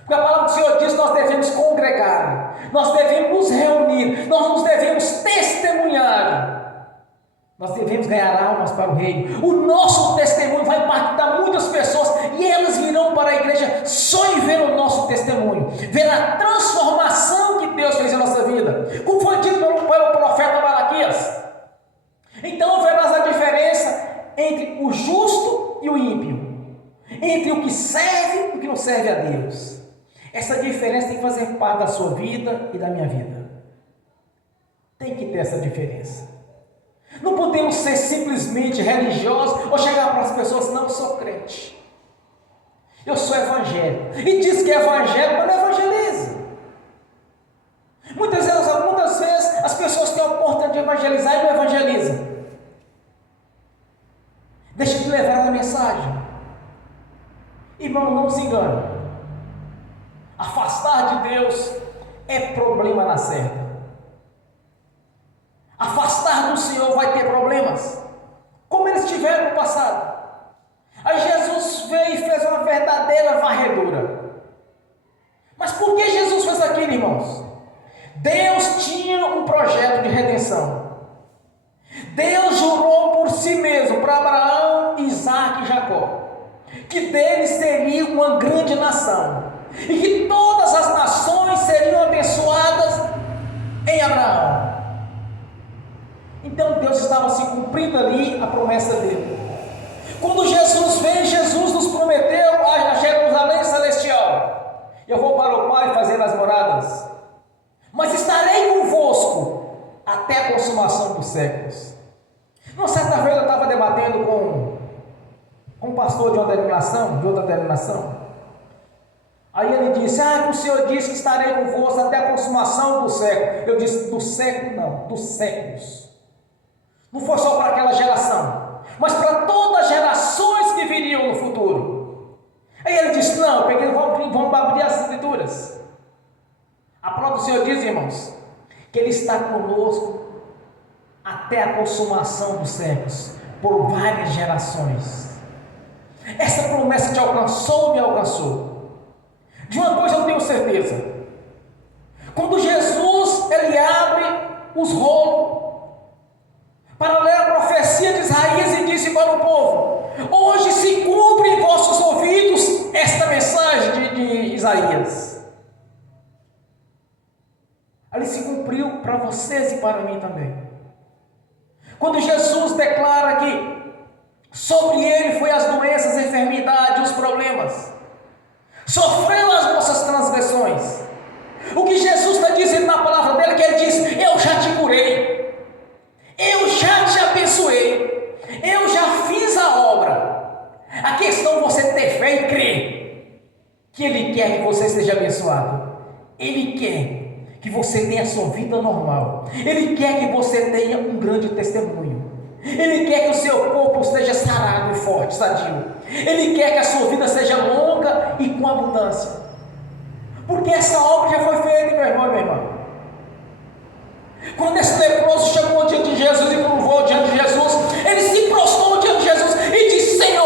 Porque a palavra do Senhor diz que nós devemos congregar. Nós devemos nos reunir. Nós nos devemos testemunhar. Nós devemos ganhar almas para o reino. O nosso testemunho vai impactar muitas pessoas e elas virão para a igreja só em ver o nosso testemunho, ver a transformação que Deus fez em nossa vida, como foi dito pelo profeta Malaquias. Então verás a diferença entre o justo e o ímpio, entre o que serve e o que não serve a Deus. Essa diferença tem que fazer parte da sua vida e da minha vida. Tem que ter essa diferença. Não podemos ser simplesmente religiosos ou chegar para as pessoas: não, eu sou crente, eu sou evangélico, e diz que é evangélico, mas não evangeliza. Muitas vezes as pessoas têm a oportunidade de evangelizar e não evangelizam. Deixa de levar a mensagem. Irmão, não se engane. Afastar de Deus é problema na certa. Afastar do Senhor vai ter problemas, como eles tiveram no passado. Aí Jesus veio e fez uma verdadeira varredura. Mas por que Jesus fez aquilo, irmãos? Deus tinha um projeto de redenção. Deus jurou por si mesmo, para Abraão, Isaque e Jacó, que deles seria uma grande nação, e que todas as nações seriam abençoadas em Abraão. Então Deus estava se cumprindo ali a promessa dele. Quando Jesus veio, Jesus nos prometeu a Jerusalém celestial: eu vou para o Pai fazer as moradas, mas estarei convosco até a consumação dos séculos. Uma certa vez eu estava debatendo com um pastor de outra denominação. Aí ele disse: o Senhor disse que estarei convosco até a consumação do século. Eu disse: do século não, dos séculos. Não foi só para aquela geração, mas para todas as gerações que viriam no futuro. Aí ele disse: não, porque vamos abrir as escrituras. A palavra do Senhor diz, irmãos, que Ele está conosco até a consumação dos séculos, por várias gerações. Essa promessa te alcançou ou me alcançou? De uma coisa eu tenho certeza: quando Jesus ele abre os rolos para ler a profecia de Isaías e disse para o povo: hoje se cumpre em vossos ouvidos esta mensagem de Isaías. Ali se cumpriu para vocês e para mim também. Quando Jesus declara que sobre ele foi as doenças, a enfermidade, os problemas, sofreu as nossas transgressões. O que Jesus está dizendo na palavra dele, que ele diz: eu já te curei, eu já te abençoei, eu já fiz a obra. A questão é você ter fé e crer que Ele quer que você seja abençoado. Ele quer que você tenha a sua vida normal. Ele quer que você tenha um grande testemunho. Ele quer que o seu corpo esteja sarado e forte, sadio. Ele quer que a sua vida seja longa e com abundância. Porque essa obra já foi feita, meu irmão e minha irmã. Quando esse leproso chegou diante de Jesus e curvou diante de Jesus, ele se prostrou diante de Jesus e disse: Senhor,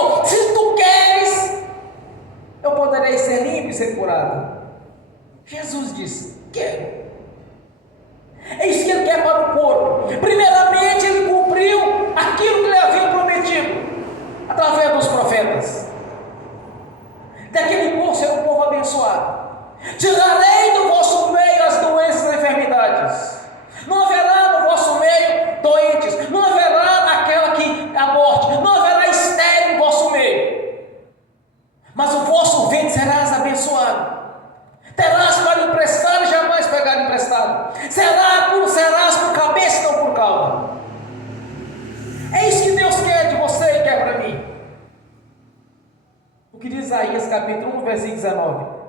capítulo 1, versículo 19: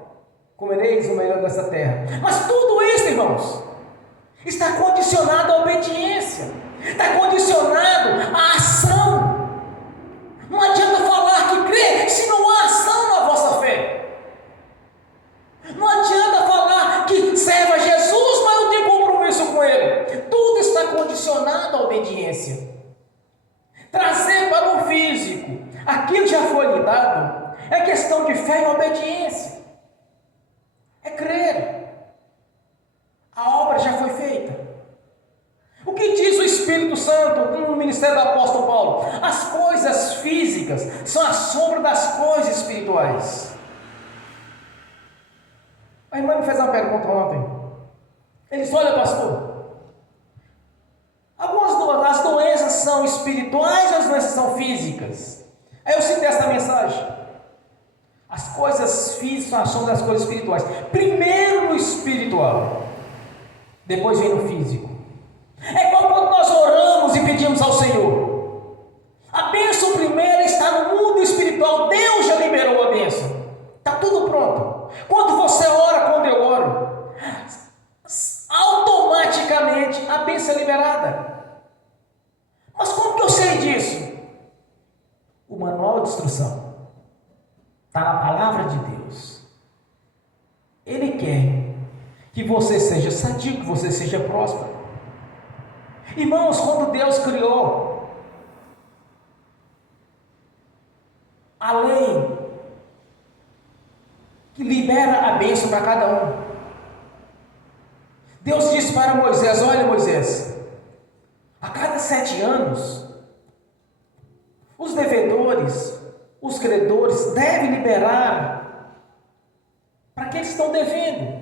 comereis o melhor dessa terra. Mas tudo isso, irmãos, está condicionado à obediência, está condicionado à ação. Não adianta falar que crê se não há ação na vossa fé. Não adianta falar que serve a Jesus, mas não tem compromisso com Ele. Tudo está condicionado à obediência. Trazer para o físico aquilo que já foi lhe dado é questão de fé e obediência. É crer. A obra já foi feita. O que diz o Espírito Santo no ministério do apóstolo Paulo? As coisas físicas são a sombra das coisas espirituais. A irmã me fez uma pergunta ontem. Ele disse: olha, pastor, as doenças são espirituais ou as doenças são físicas? Aí eu citei essa mensagem. As coisas físicas são a sombra das coisas espirituais. Primeiro no espiritual, depois vem no físico. É igual quando nós oramos e pedimos ao Senhor. A bênção primeiro está no mundo espiritual. Deus já liberou a bênção. Está tudo pronto. Quando você ora, quando eu oro, automaticamente a bênção é liberada. Mas como que eu sei disso? O manual de instrução está na palavra de Deus. Ele quer que você seja sadio, que você seja próspero. Irmãos, quando Deus criou a lei que libera a bênção para cada um, Deus disse para Moisés: olha, Moisés, a cada 7 anos, os devedores, os credores devem liberar para aqueles que estão devendo.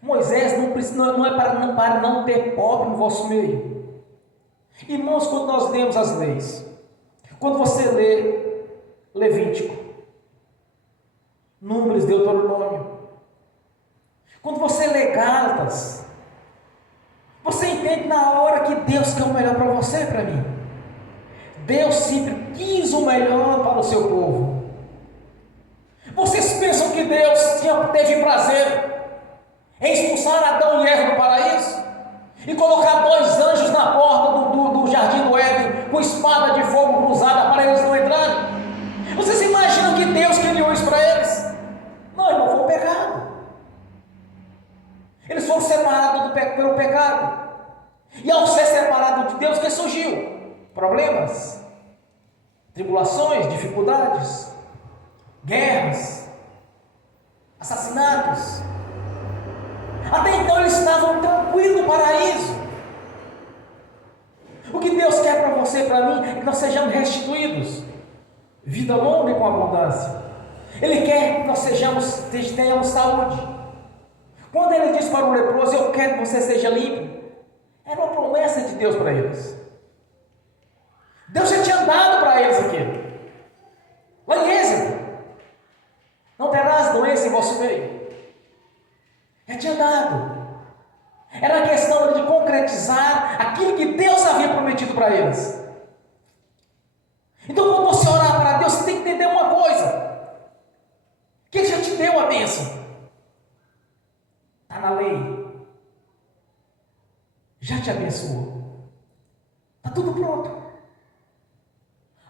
Moisés não é para não ter pobre no vosso meio. Irmãos, quando nós lemos as leis, quando você lê Levítico, Números, Deuteronômio, quando você lê Gálatas, você entende na hora que Deus quer o melhor para você e para mim. Deus sempre quis o melhor para o seu povo. Vocês pensam que Deus teve prazer em expulsar Adão e Eva do paraíso e colocar 2 anjos na porta do jardim do Éden com espada de fogo cruzada para eles não entrarem? Vocês imaginam que Deus criou isso para eles? Não, irmão, foi o pecado. Eles foram separados pelo pecado. E ao ser separados de Deus, o que surgiu? Problemas, tribulações, dificuldades, guerras, assassinatos. Até então eles estavam tranquilos no paraíso. O que Deus quer para você e para mim é que nós sejamos restituídos, vida longa e com abundância. Ele quer que nós tenhamos saúde. Quando ele diz para o leproso: eu quero que você seja limpo, era uma promessa de Deus para eles. Deus já tinha dado para eles aquilo. Lá em Êxodo: não terás doença em vosso meio. Já tinha dado. Era a questão de concretizar aquilo que Deus havia prometido para eles. Então, quando você orar para Deus, você tem que entender uma coisa: que Ele já te deu a bênção. Está na lei. Já te abençoou. Está tudo pronto.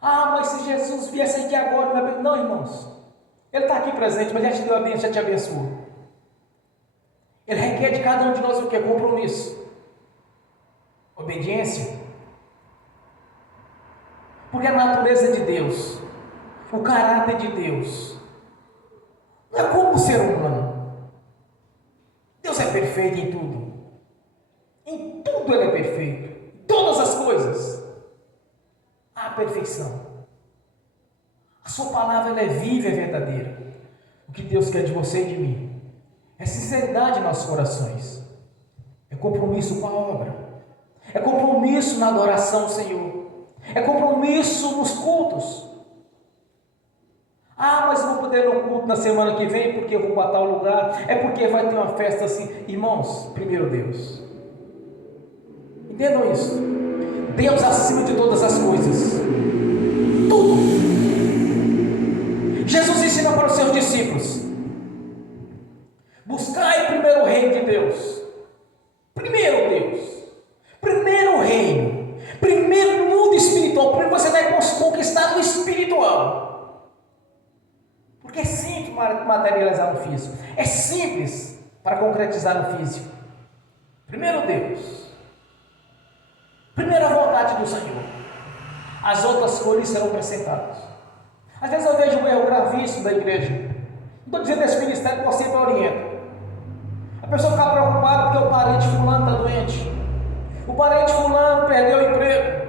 Ah, mas se Jesus viesse aqui agora, não, irmãos. Ele está aqui presente, mas já te deu a bênção, já te abençoou. Ele requer de cada um de nós o que? Compromisso, obediência. Porque a natureza de Deus, o caráter de Deus, não é como o ser humano. Deus é perfeito em tudo. Em tudo Ele é perfeito. Em todas as coisas há perfeição. A sua palavra ela é viva e verdadeira. O que Deus quer de você e de mim é sinceridade em nossos corações, é compromisso com a obra, é compromisso na adoração ao Senhor, é compromisso nos cultos. Ah, mas eu vou poder ir no culto na semana que vem porque eu vou para tal lugar, é porque vai ter uma festa assim. Irmãos, primeiro Deus. Entendam isso. Deus acima de todas as coisas. Tudo. Jesus ensina para os seus discípulos: buscai primeiro o reino de Deus. Primeiro Deus, primeiro o reino, primeiro o mundo espiritual. Primeiro você vai conquistar no espiritual, porque é simples materializar no físico, é simples para concretizar no físico. Primeiro Deus, primeira vontade do Senhor, as outras coisas serão acrescentadas. Às vezes eu vejo um erro gravíssimo da igreja. Não estou dizendo esse ministério que eu sempre oriento. A pessoa fica preocupada porque o parente fulano está doente, o parente fulano perdeu o emprego,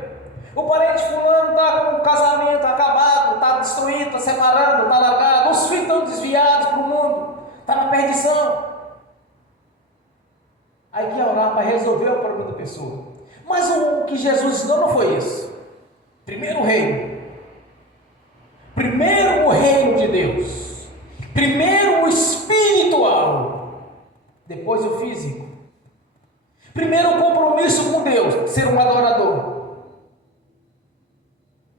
o parente fulano está com o casamento acabado, está destruído, está separando, está largado, os filhos estão desviados para o mundo, está na perdição. Aí quer orar para resolver o problema da pessoa. Mas o que Jesus ensinou não foi isso. Primeiro o reino, primeiro o reino de Deus, primeiro o espiritual, depois o físico. Primeiro o compromisso com Deus, ser um adorador,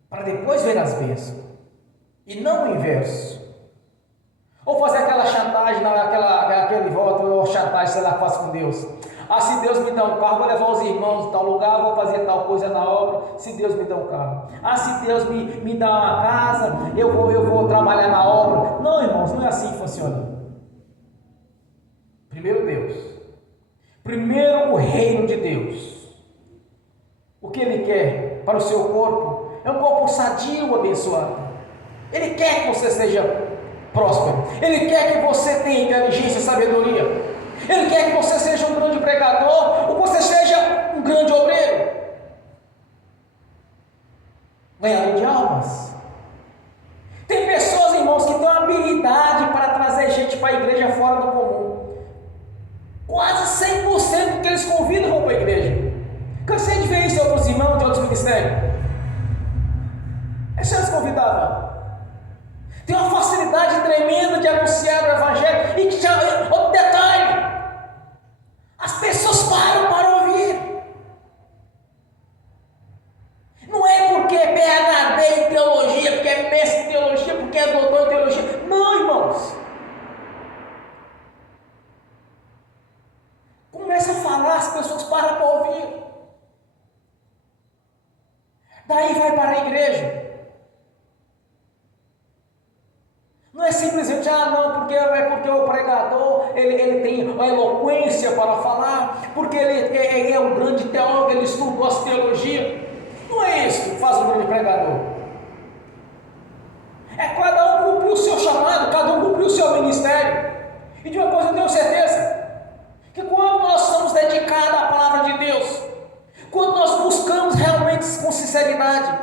para depois ver as bênçãos, e não o inverso. Ou fazer aquela chantagem, aquele voto, ou chantagem, sei lá, que faço com Deus. Ah, se Deus me dá um carro, vou levar os irmãos em tal lugar, vou fazer tal coisa na obra, se Deus me dá um carro. Ah, se Deus me dá uma casa, eu vou trabalhar na obra. Não, irmãos, não é assim que funciona. Primeiro Deus, primeiro o reino de Deus. O que Ele quer para o seu corpo é um corpo sadio, abençoado. Ele quer que você seja próspero, Ele quer que você tenha inteligência e sabedoria, Ele quer que você seja um grande pregador, ou que você seja um grande obreiro, ganhador de almas. Tem pessoas, irmãos, que têm uma habilidade para trazer gente para a igreja fora do comum. Quase 100% do que eles convidam vão para a igreja. Cansei de ver isso em outros irmãos de outros ministérios. É só eles convidavam. Tem uma facilidade tremenda de anunciar o evangelho. E que já, outro detalhe, as pessoas param para ouvir. Não é porque é PhD em teologia, porque é mestre em teologia, porque é doutor em teologia. Não, irmãos. Começa a falar, as pessoas param para ouvir. Daí vai para a igreja. Não é simplesmente, porque o pregador, ele tem a eloquência para falar, porque ele é um grande teólogo, ele estudou as teologias. Não é isso que faz um grande pregador. É cada um cumprir o seu chamado, cada um cumprir o seu ministério. E de uma coisa eu tenho certeza, que quando nós somos dedicados à palavra de Deus, quando nós buscamos realmente com sinceridade,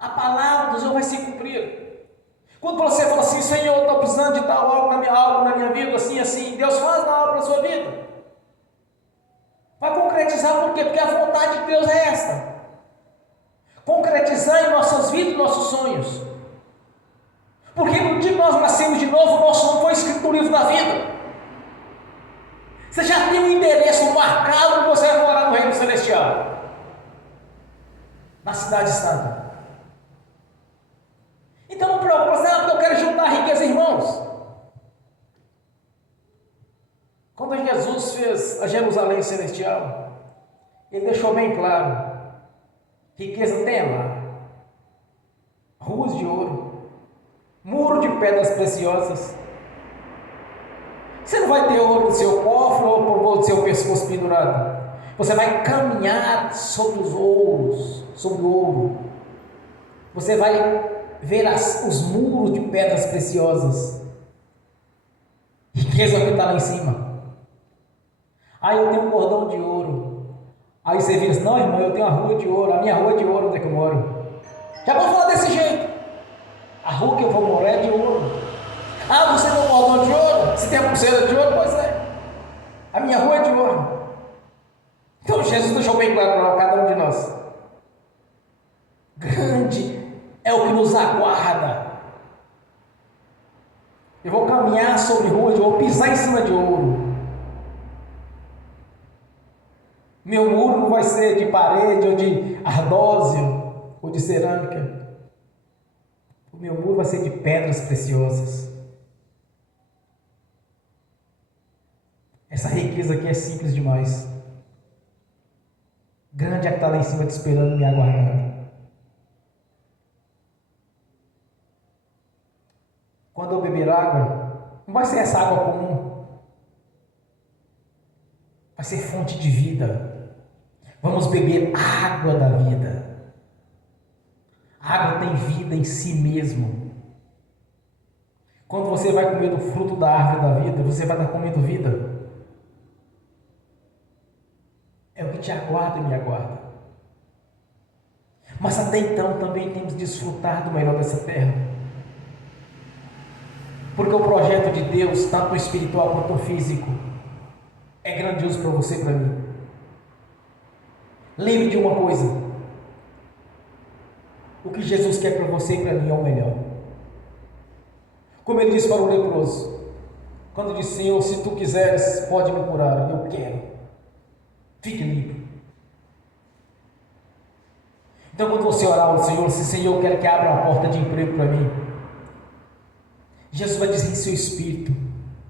a palavra do Senhor vai se cumprir. Quando você fala assim: Senhor, eu estou precisando de tal algo na minha vida, assim, Deus faz na obra da sua vida. Vai concretizar, por quê? Porque a vontade de Deus é esta: concretizar em nossas vidas, nossos sonhos. Porque no dia que nós nascemos de novo, o nosso nome foi escrito no livro da vida. Você já tem um endereço marcado onde você vai morar no reino celestial, na cidade santa. Então não preocupa, porque eu quero juntar riqueza, irmãos. Quando Jesus fez a Jerusalém celestial, Ele deixou bem claro: riqueza tem lá, ruas de ouro, muro de pedras preciosas. Você não vai ter ouro no seu cofre ou no seu pescoço pendurado. Você vai caminhar sobre os ouros, sobre o ouro. Você vai ver os muros de pedras preciosas. Riqueza que está lá em cima. Aí eu tenho um cordão de ouro. Aí você vira assim: não, irmão, eu tenho uma rua de ouro. A minha rua é de ouro, onde é que eu moro? Já vou falar desse jeito. A rua que eu vou morar é de ouro. Ah, você tem um cordão de ouro? Você tem a pulseira de ouro? Pois é. A minha rua é de ouro. Então Jesus deixou bem claro para cada um de nós: grande é o que nos aguarda. Eu vou caminhar sobre ruas de ouro, pisar em cima de ouro. Meu muro não vai ser de parede ou de ardósio ou de cerâmica. meu muro vai ser de pedras preciosas. Essa riqueza aqui é simples demais. Grande é que está lá em cima te esperando, me aguardando. Quando eu beber água, não vai ser essa água comum. Vai ser fonte de vida. Vamos beber água da vida. A água tem vida em si mesmo. Quando você vai comer do fruto da árvore da vida, você vai estar comendo vida. É o que te aguarda e me aguarda. Mas até então também temos de desfrutar do melhor dessa terra. Porque o projeto de Deus, tanto no espiritual quanto no físico, é grandioso para você e para mim. Lembre de uma coisa: o que Jesus quer para você e para mim é o melhor. Como ele disse para o leproso, quando disse: Senhor, se tu quiseres, pode me curar. Eu quero. Fique limpo. Então, quando você orar ao Senhor, se Senhor, eu quero que abra uma porta de emprego para mim, Jesus vai dizer em seu espírito: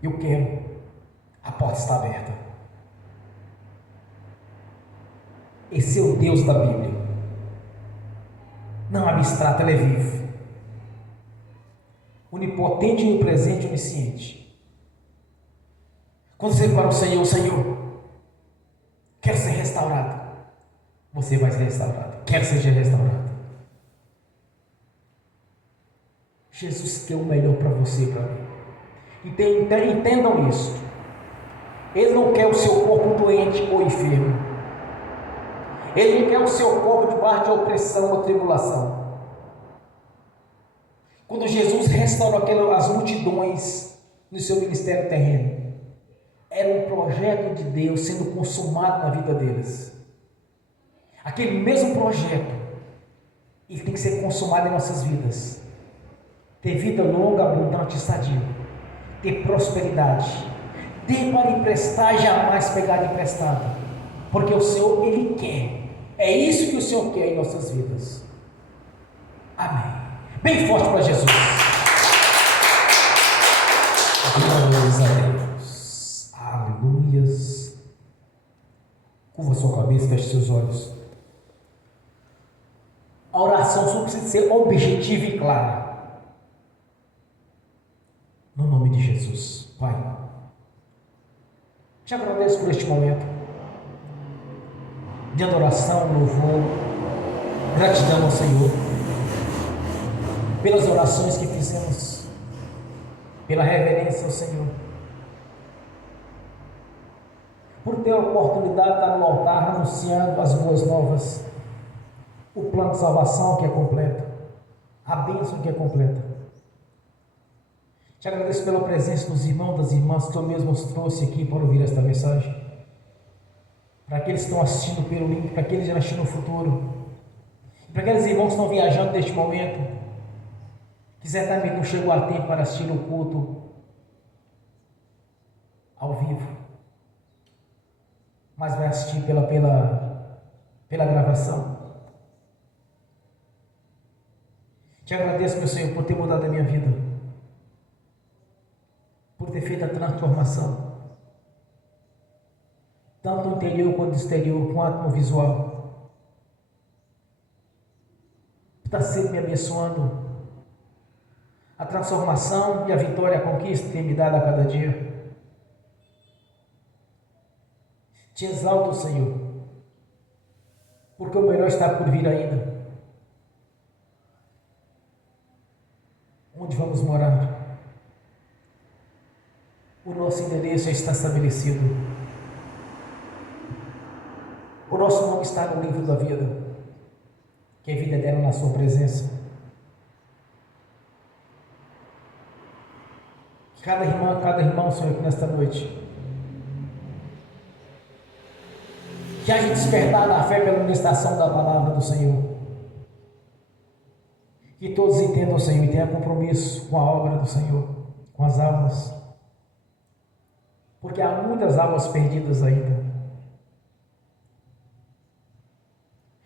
eu quero. A porta está aberta. Esse é o Deus da Bíblia. Não abstrato, ele é vivo. Onipotente, onipresente, onisciente. Quando você para o Senhor: Senhor, quero ser restaurado. Você vai ser restaurado. Quer seja restaurado. Jesus quer o melhor para você e para mim. Entendam isso. Ele não quer o seu corpo doente ou enfermo. Ele não quer o seu corpo debaixo de opressão ou tribulação. Quando Jesus restaurou as multidões no seu ministério terreno, era um projeto de Deus sendo consumado na vida deles. Aquele mesmo projeto, ele tem que ser consumado em nossas vidas. Ter vida longa, abundante e sadia. Ter prosperidade. Ter para emprestar e jamais pegar emprestado. Porque o Senhor, ele quer. É isso que o Senhor quer em nossas vidas. Amém. Bem forte para Jesus. Glórias a Deus. Aleluias. Curva sua cabeça, feche seus olhos. A oração só precisa ser objetiva e clara. No nome de Jesus. Pai, te agradeço por este momento de adoração, louvor, gratidão ao Senhor, pelas orações que fizemos, pela reverência ao Senhor, por ter a oportunidade de estar no altar anunciando as boas novas, o plano de salvação que é completo, a bênção que é completa. Te agradeço pela presença dos irmãos, das irmãs que eu mesmo os trouxe aqui para ouvir esta mensagem. Para aqueles que estão assistindo pelo link, para aqueles que já assistirão no futuro, para aqueles irmãos que estão viajando neste momento, quiser também não chegou a tempo para assistir o culto ao vivo, mas vai assistir pela gravação. Te agradeço, meu Senhor, por ter mudado a minha vida, por ter feito a transformação, tanto no interior quanto no exterior, quanto no visual. Está sempre me abençoando. A transformação e a vitória, a conquista que tem me dado a cada dia. Te exalto, Senhor, porque o melhor está por vir ainda. Onde vamos morar? O nosso endereço já está estabelecido. O nosso nome está no livro da vida, que é vida eterna na sua presença. Cada irmã, cada irmão, Senhor, aqui nesta noite, que haja despertado a fé pela ministração da palavra do Senhor. Que todos entendam, Senhor, e tenham compromisso com a obra do Senhor, com as almas. Porque há muitas almas perdidas ainda.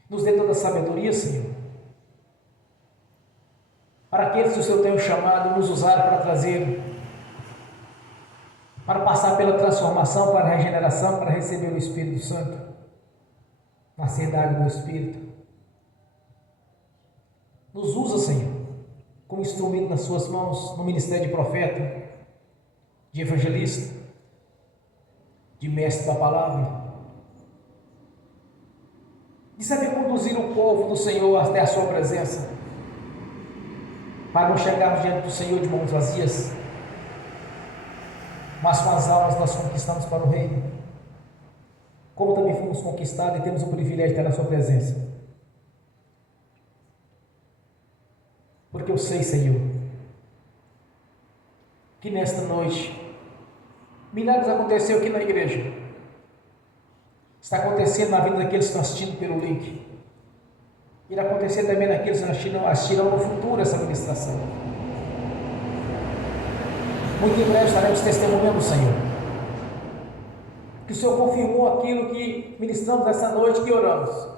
Nos dê toda a sabedoria, Senhor, para aqueles que o Senhor tem chamado, nos usar para trazer, para passar pela transformação, para a regeneração, para receber o Espírito Santo, na cidade do Espírito. Nos usa, Senhor, como instrumento nas suas mãos, no ministério de profeta, de evangelista, de mestre da palavra, de saber conduzir o povo do Senhor até a sua presença, para não chegarmos diante do Senhor de mãos vazias, mas com as almas nós conquistamos para o reino, como também fomos conquistados e temos o privilégio de estar na sua presença. Porque eu sei, Senhor, que nesta noite milagres aconteceram aqui na igreja, está acontecendo na vida daqueles que estão assistindo pelo link, irá acontecer também naqueles que assistirão no futuro essa ministração. Muito em breve estaremos testemunhando, Senhor, que o Senhor confirmou aquilo que ministramos essa noite, que oramos,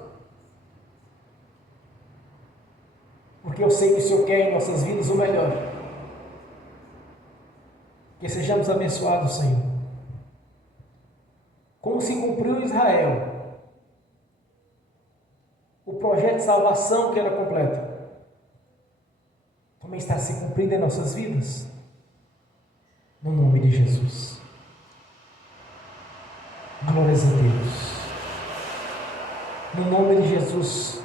porque eu sei que o Senhor quer em nossas vidas o melhor, que sejamos abençoados, Senhor, como se cumpriu em Israel o projeto de salvação que era completo, também está se cumprindo em nossas vidas, no nome de Jesus. Glórias a Deus. No nome de Jesus,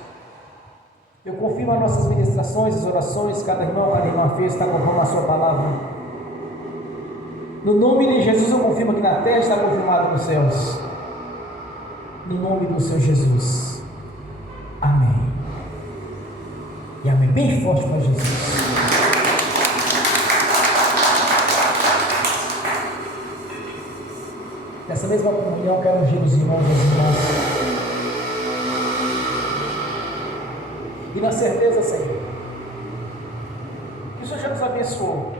eu confirmo as nossas ministrações, as orações, cada irmã fez, está conforme a sua palavra. No nome de Jesus, eu confirmo que na terra está confirmado nos céus. No nome do Senhor Jesus. Amém. E amém. Bem forte para Jesus. Nessa mesma comunhão, quero ungir os irmãos e as irmãs. E na certeza, Senhor, que o Senhor já nos abençoou,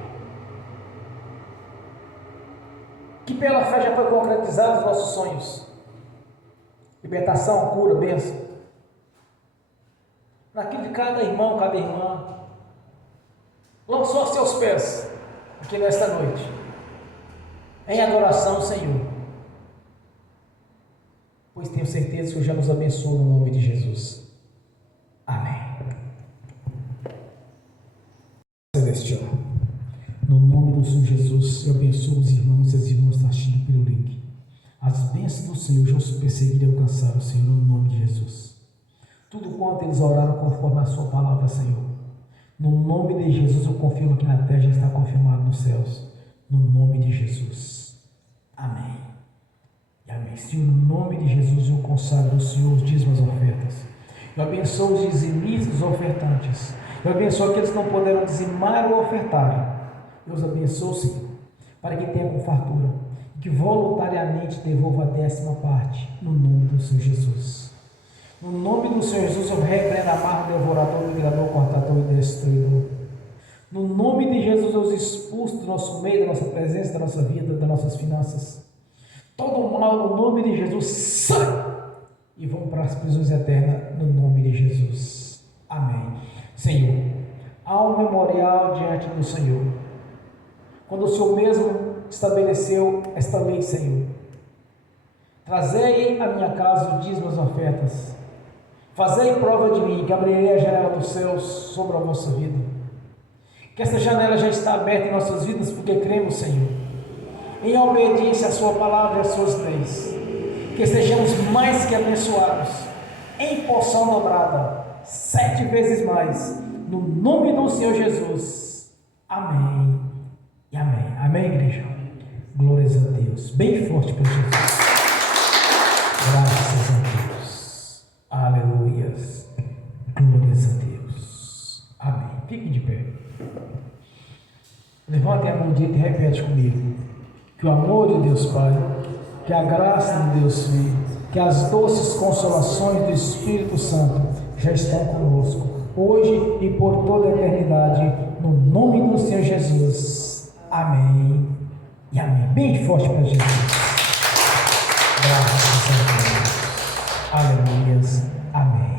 que pela fé já foi concretizado os nossos sonhos, libertação, cura, bênção, naquilo que cada irmão, cada irmã lançou aos seus pés aqui nesta noite, em adoração ao Senhor, pois tenho certeza que o Senhor já nos abençoou no nome de Jesus. Amém. Celestial, no nome do Senhor Jesus, eu abençoo os irmãos e as irmãs que estão assistindo pelo link. As bênçãos do Senhor já os perseguirem e alcançaram, Senhor, no nome de Jesus. Tudo quanto eles oraram conforme a sua palavra, Senhor, no nome de Jesus, eu confirmo que na terra já está confirmado nos céus, no nome de Jesus. Amém. E amém. Senhor, no nome de Jesus, eu consagro ao Senhor os dízimos e as ofertas. Eu abençoo os dizimistas, os ofertantes. Eu abençoo aqueles que não puderam dizimar ou ofertar. Eu os abençoo, Senhor, para que tenha com fartura e que voluntariamente devolva a 10ª parte, no nome do Senhor Jesus. No nome do Senhor Jesus, eu repreendo a marra, devorador, migrador, cortador e destruidor. No nome de Jesus, eu os expulso do nosso meio, da nossa presença, da nossa vida, das nossas finanças. Todo o mal, no nome de Jesus, sai! E vão para as prisões eternas, no nome de Jesus. Amém. Senhor, há um memorial diante do Senhor, quando o Senhor mesmo estabeleceu esta lei, Senhor. Trazei à minha casa os dízimos e as ofertas. Fazei prova de mim, que abrirei a janela dos céus sobre a vossa vida. Que essa janela já está aberta em nossas vidas, porque cremos, Senhor, em obediência à sua palavra e às suas leis. Que sejamos mais que abençoados, em porção dobrada, 7 vezes mais, no nome do Senhor Jesus. Amém e amém. Amém, igreja? Glórias a Deus. Bem forte para Jesus. Graças a Deus. Aleluias. Glórias a Deus. Amém. Fique de pé. Levante a mão direita e repete comigo. Que o amor de Deus Pai, que a graça de Deus Filho, que as doces consolações do Espírito Santo já estão conosco, hoje e por toda a eternidade, no nome do Senhor Jesus. Amém e amém. Bem forte para Jesus. Graças a Deus. Aleluias. Amém.